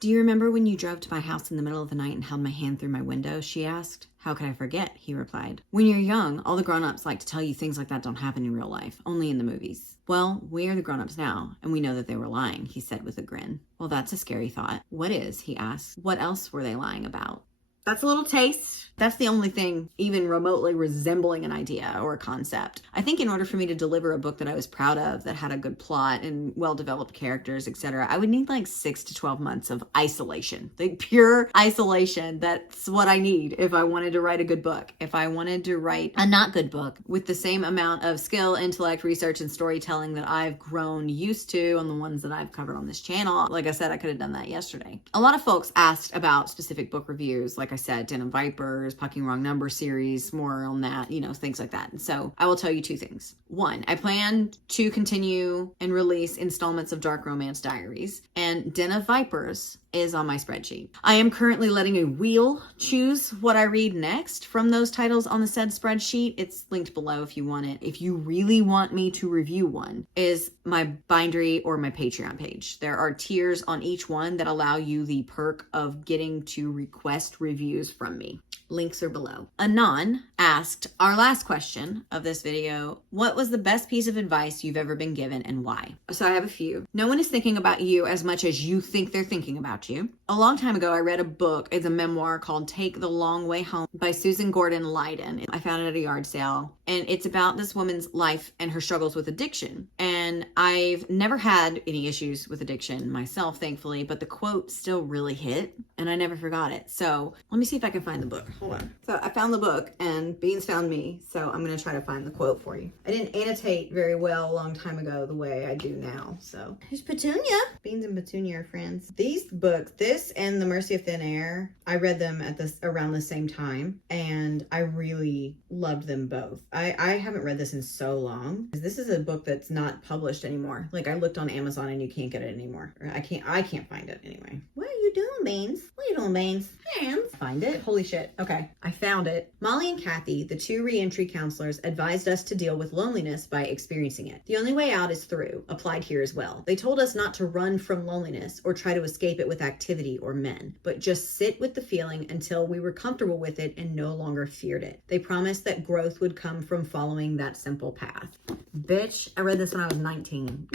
Do you remember when you drove to my house in the middle of the night and held my hand through my window? She asked. How could I forget? He replied. When you're young, all the grown-ups like to tell you things like that don't happen in real life, only in the movies. Well, we are the grown-ups now, and we know that they were lying, he said with a grin. Well, that's a scary thought. What is? He asked. What else were they lying about? That's a little taste. That's the only thing even remotely resembling an idea or a concept. I think in order for me to deliver a book that I was proud of, that had a good plot and well-developed characters, etc., I would need like 6 to 12 months of isolation. Like pure isolation. That's what I need if I wanted to write a good book. If I wanted to write a not good book with the same amount of skill, intellect, research, and storytelling that I've grown used to on the ones that I've covered on this channel, like I said, I could have done that yesterday. A lot of folks asked about specific book reviews, like I said, Den of Vipers, Pucking Wrong Number series, more on that, things like that. And so I will tell you two things. One, I plan to continue and release installments of Dark Romance Diaries, and Den of Vipers is on my spreadsheet. I am currently letting a wheel choose what I read next from those titles on the said spreadsheet. It's linked below if you want it. If you really want me to review one, is my Bindery or my Patreon page. There are tiers on each one that allow you the perk of getting to request reviews from me. Links are below. Anon asked our last question of this video, what was the best piece of advice you've ever been given and why? So I have a few. No one is thinking about you as much as you think they're thinking about you. A long time ago, I read a book. It's a memoir called Take the Long Way Home by Susan Gordon Leiden. I found it at a yard sale, and it's about this woman's life and her struggles with addiction. And I've never had any issues with addiction myself, thankfully, but the quote still really hit, and I never forgot it. So let me see if I can find the book. Hold on. So I found the book, and Beans found me, so I'm going to try to find the quote for you. I didn't annotate very well a long time ago the way I do now, so. Here's Petunia. Beans and Petunia are friends. These books, this and The Mercy of Thin Air, I read them at around the same time, and I really loved them both. I haven't read this in so long. This is a book that's not published anymore. Like I looked on Amazon and you can't get it anymore. I can't find it anyway. What are you doing, Beans? What are you doing, Beans? Hands. Find it. Holy shit. Okay, I found it. Molly and Kathy, the two reentry counselors, advised us to deal with loneliness by experiencing it. The only way out is through, applied here as well. They told us not to run from loneliness or try to escape it with activity or men, but just sit with the feeling until we were comfortable with it and no longer feared it. They promised that growth would come from following that simple path. Bitch, I read this when I was 19.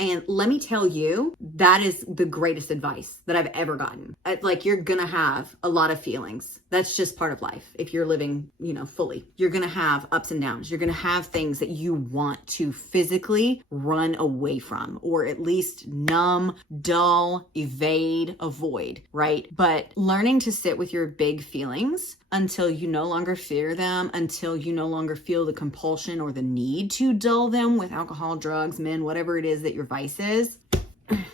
And let me tell you, that is the greatest advice that I've ever gotten. Like, you're gonna have a lot of feelings. That's just part of life. If you're living, fully, you're gonna have ups and downs. You're gonna have things that you want to physically run away from, or at least numb, dull, evade, avoid, right? But learning to sit with your big feelings until you no longer fear them, until you no longer feel the compulsion or the need to dull them with alcohol, drugs, men, whatever it is that your vice is.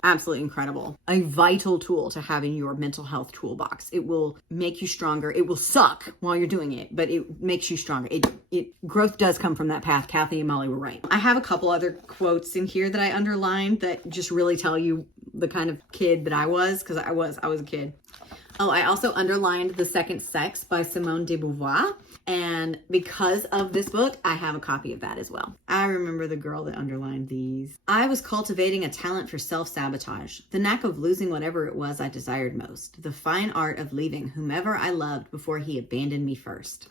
Absolutely incredible. A vital tool to have in your mental health toolbox. It will make you stronger. It will suck while you're doing it, but it makes you stronger. Growth does come from that path. Kathy and Molly were right. I have a couple other quotes in here that I underlined that just really tell you the kind of kid that I was, because I was a kid. Oh, I also underlined The Second Sex by Simone de Beauvoir. And because of this book, I have a copy of that as well. I remember the girl that underlined these. I was cultivating a talent for self-sabotage, the knack of losing whatever it was I desired most, the fine art of leaving whomever I loved before he abandoned me first.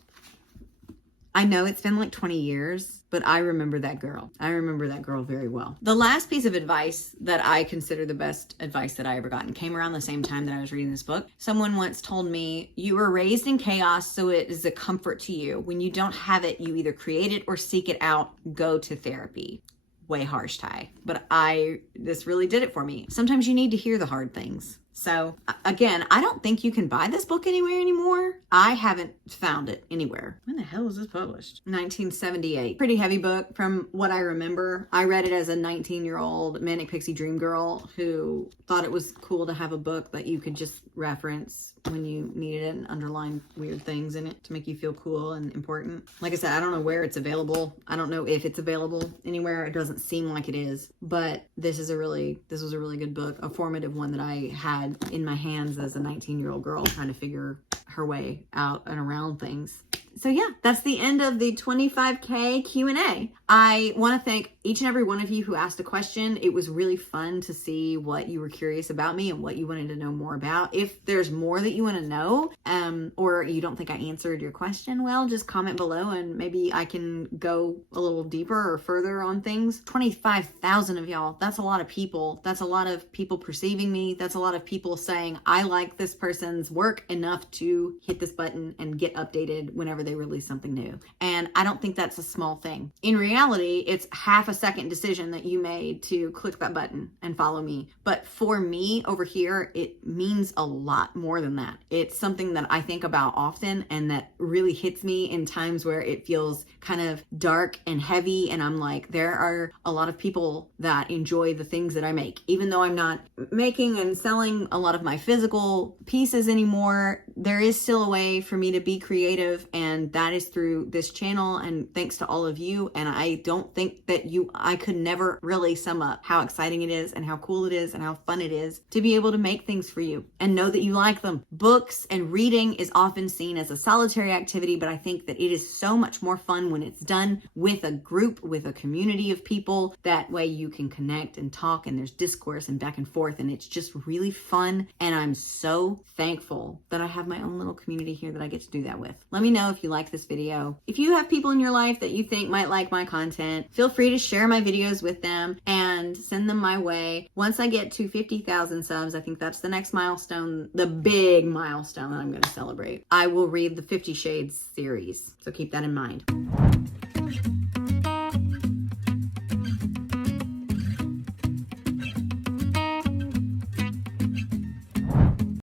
I know it's been like 20 years, but I remember that girl. I remember that girl very well. The last piece of advice that I consider the best advice that I ever gotten came around the same time that I was reading this book. Someone once told me, you were raised in chaos, so it is a comfort to you. When you don't have it, you either create it or seek it out. Go to therapy. Way harsh, Ty. But this really did it for me. Sometimes you need to hear the hard things. So again, I don't think you can buy this book anywhere anymore. I haven't found it anywhere. When the hell was this published? 1978. Pretty heavy book from what I remember. I read it as a 19-year-old manic pixie dream girl who thought it was cool to have a book that you could just reference when you needed it and underline weird things in it to make you feel cool and important. Like I said, I don't know where it's available. I don't know if it's available anywhere. It doesn't seem like it is, but this was a really good book, a formative one that I had in my hands as a 19-year-old girl trying to figure her way out and around things. So yeah, that's the end of the 25K Q&A. I want to thank each and every one of you who asked a question. It was really fun to see what you were curious about me and what you wanted to know more about. If there's more that you want to know, or you don't think I answered your question well, just comment below and maybe I can go a little deeper or further on things. 25,000 of y'all, that's a lot of people. That's a lot of people perceiving me. That's a lot of people saying, I like this person's work enough to hit this button and get updated whenever they release something new. And I don't think that's a small thing. In reality, it's half a second decision that you made to click that button and follow me. But for me over here, it means a lot more than that. It's something that I think about often and that really hits me in times where it feels kind of dark and heavy. And I'm like, there are a lot of people that enjoy the things that I make. Even though I'm not making and selling a lot of my physical pieces anymore, there is still a way for me to be creative, and that is through this channel and thanks to all of you. And I don't think that I could never really sum up how exciting it is and how cool it is and how fun it is to be able to make things for you and know that you like them. Books and reading is often seen as a solitary activity, but I think that it is so much more fun when it's done with a group, with a community of people. That way you can connect and talk and there's discourse and back and forth, and it's just really fun. And I'm so thankful that I have my own little community here that I get to do that with. Let me know if you like this video. If you have people in your life that you think might like my content, feel free to share my videos with them and send them my way. Once I get to 50,000 subs, I think that's the next milestone, the big milestone that I'm going to celebrate. I will read the 50 Shades series, so keep that in mind.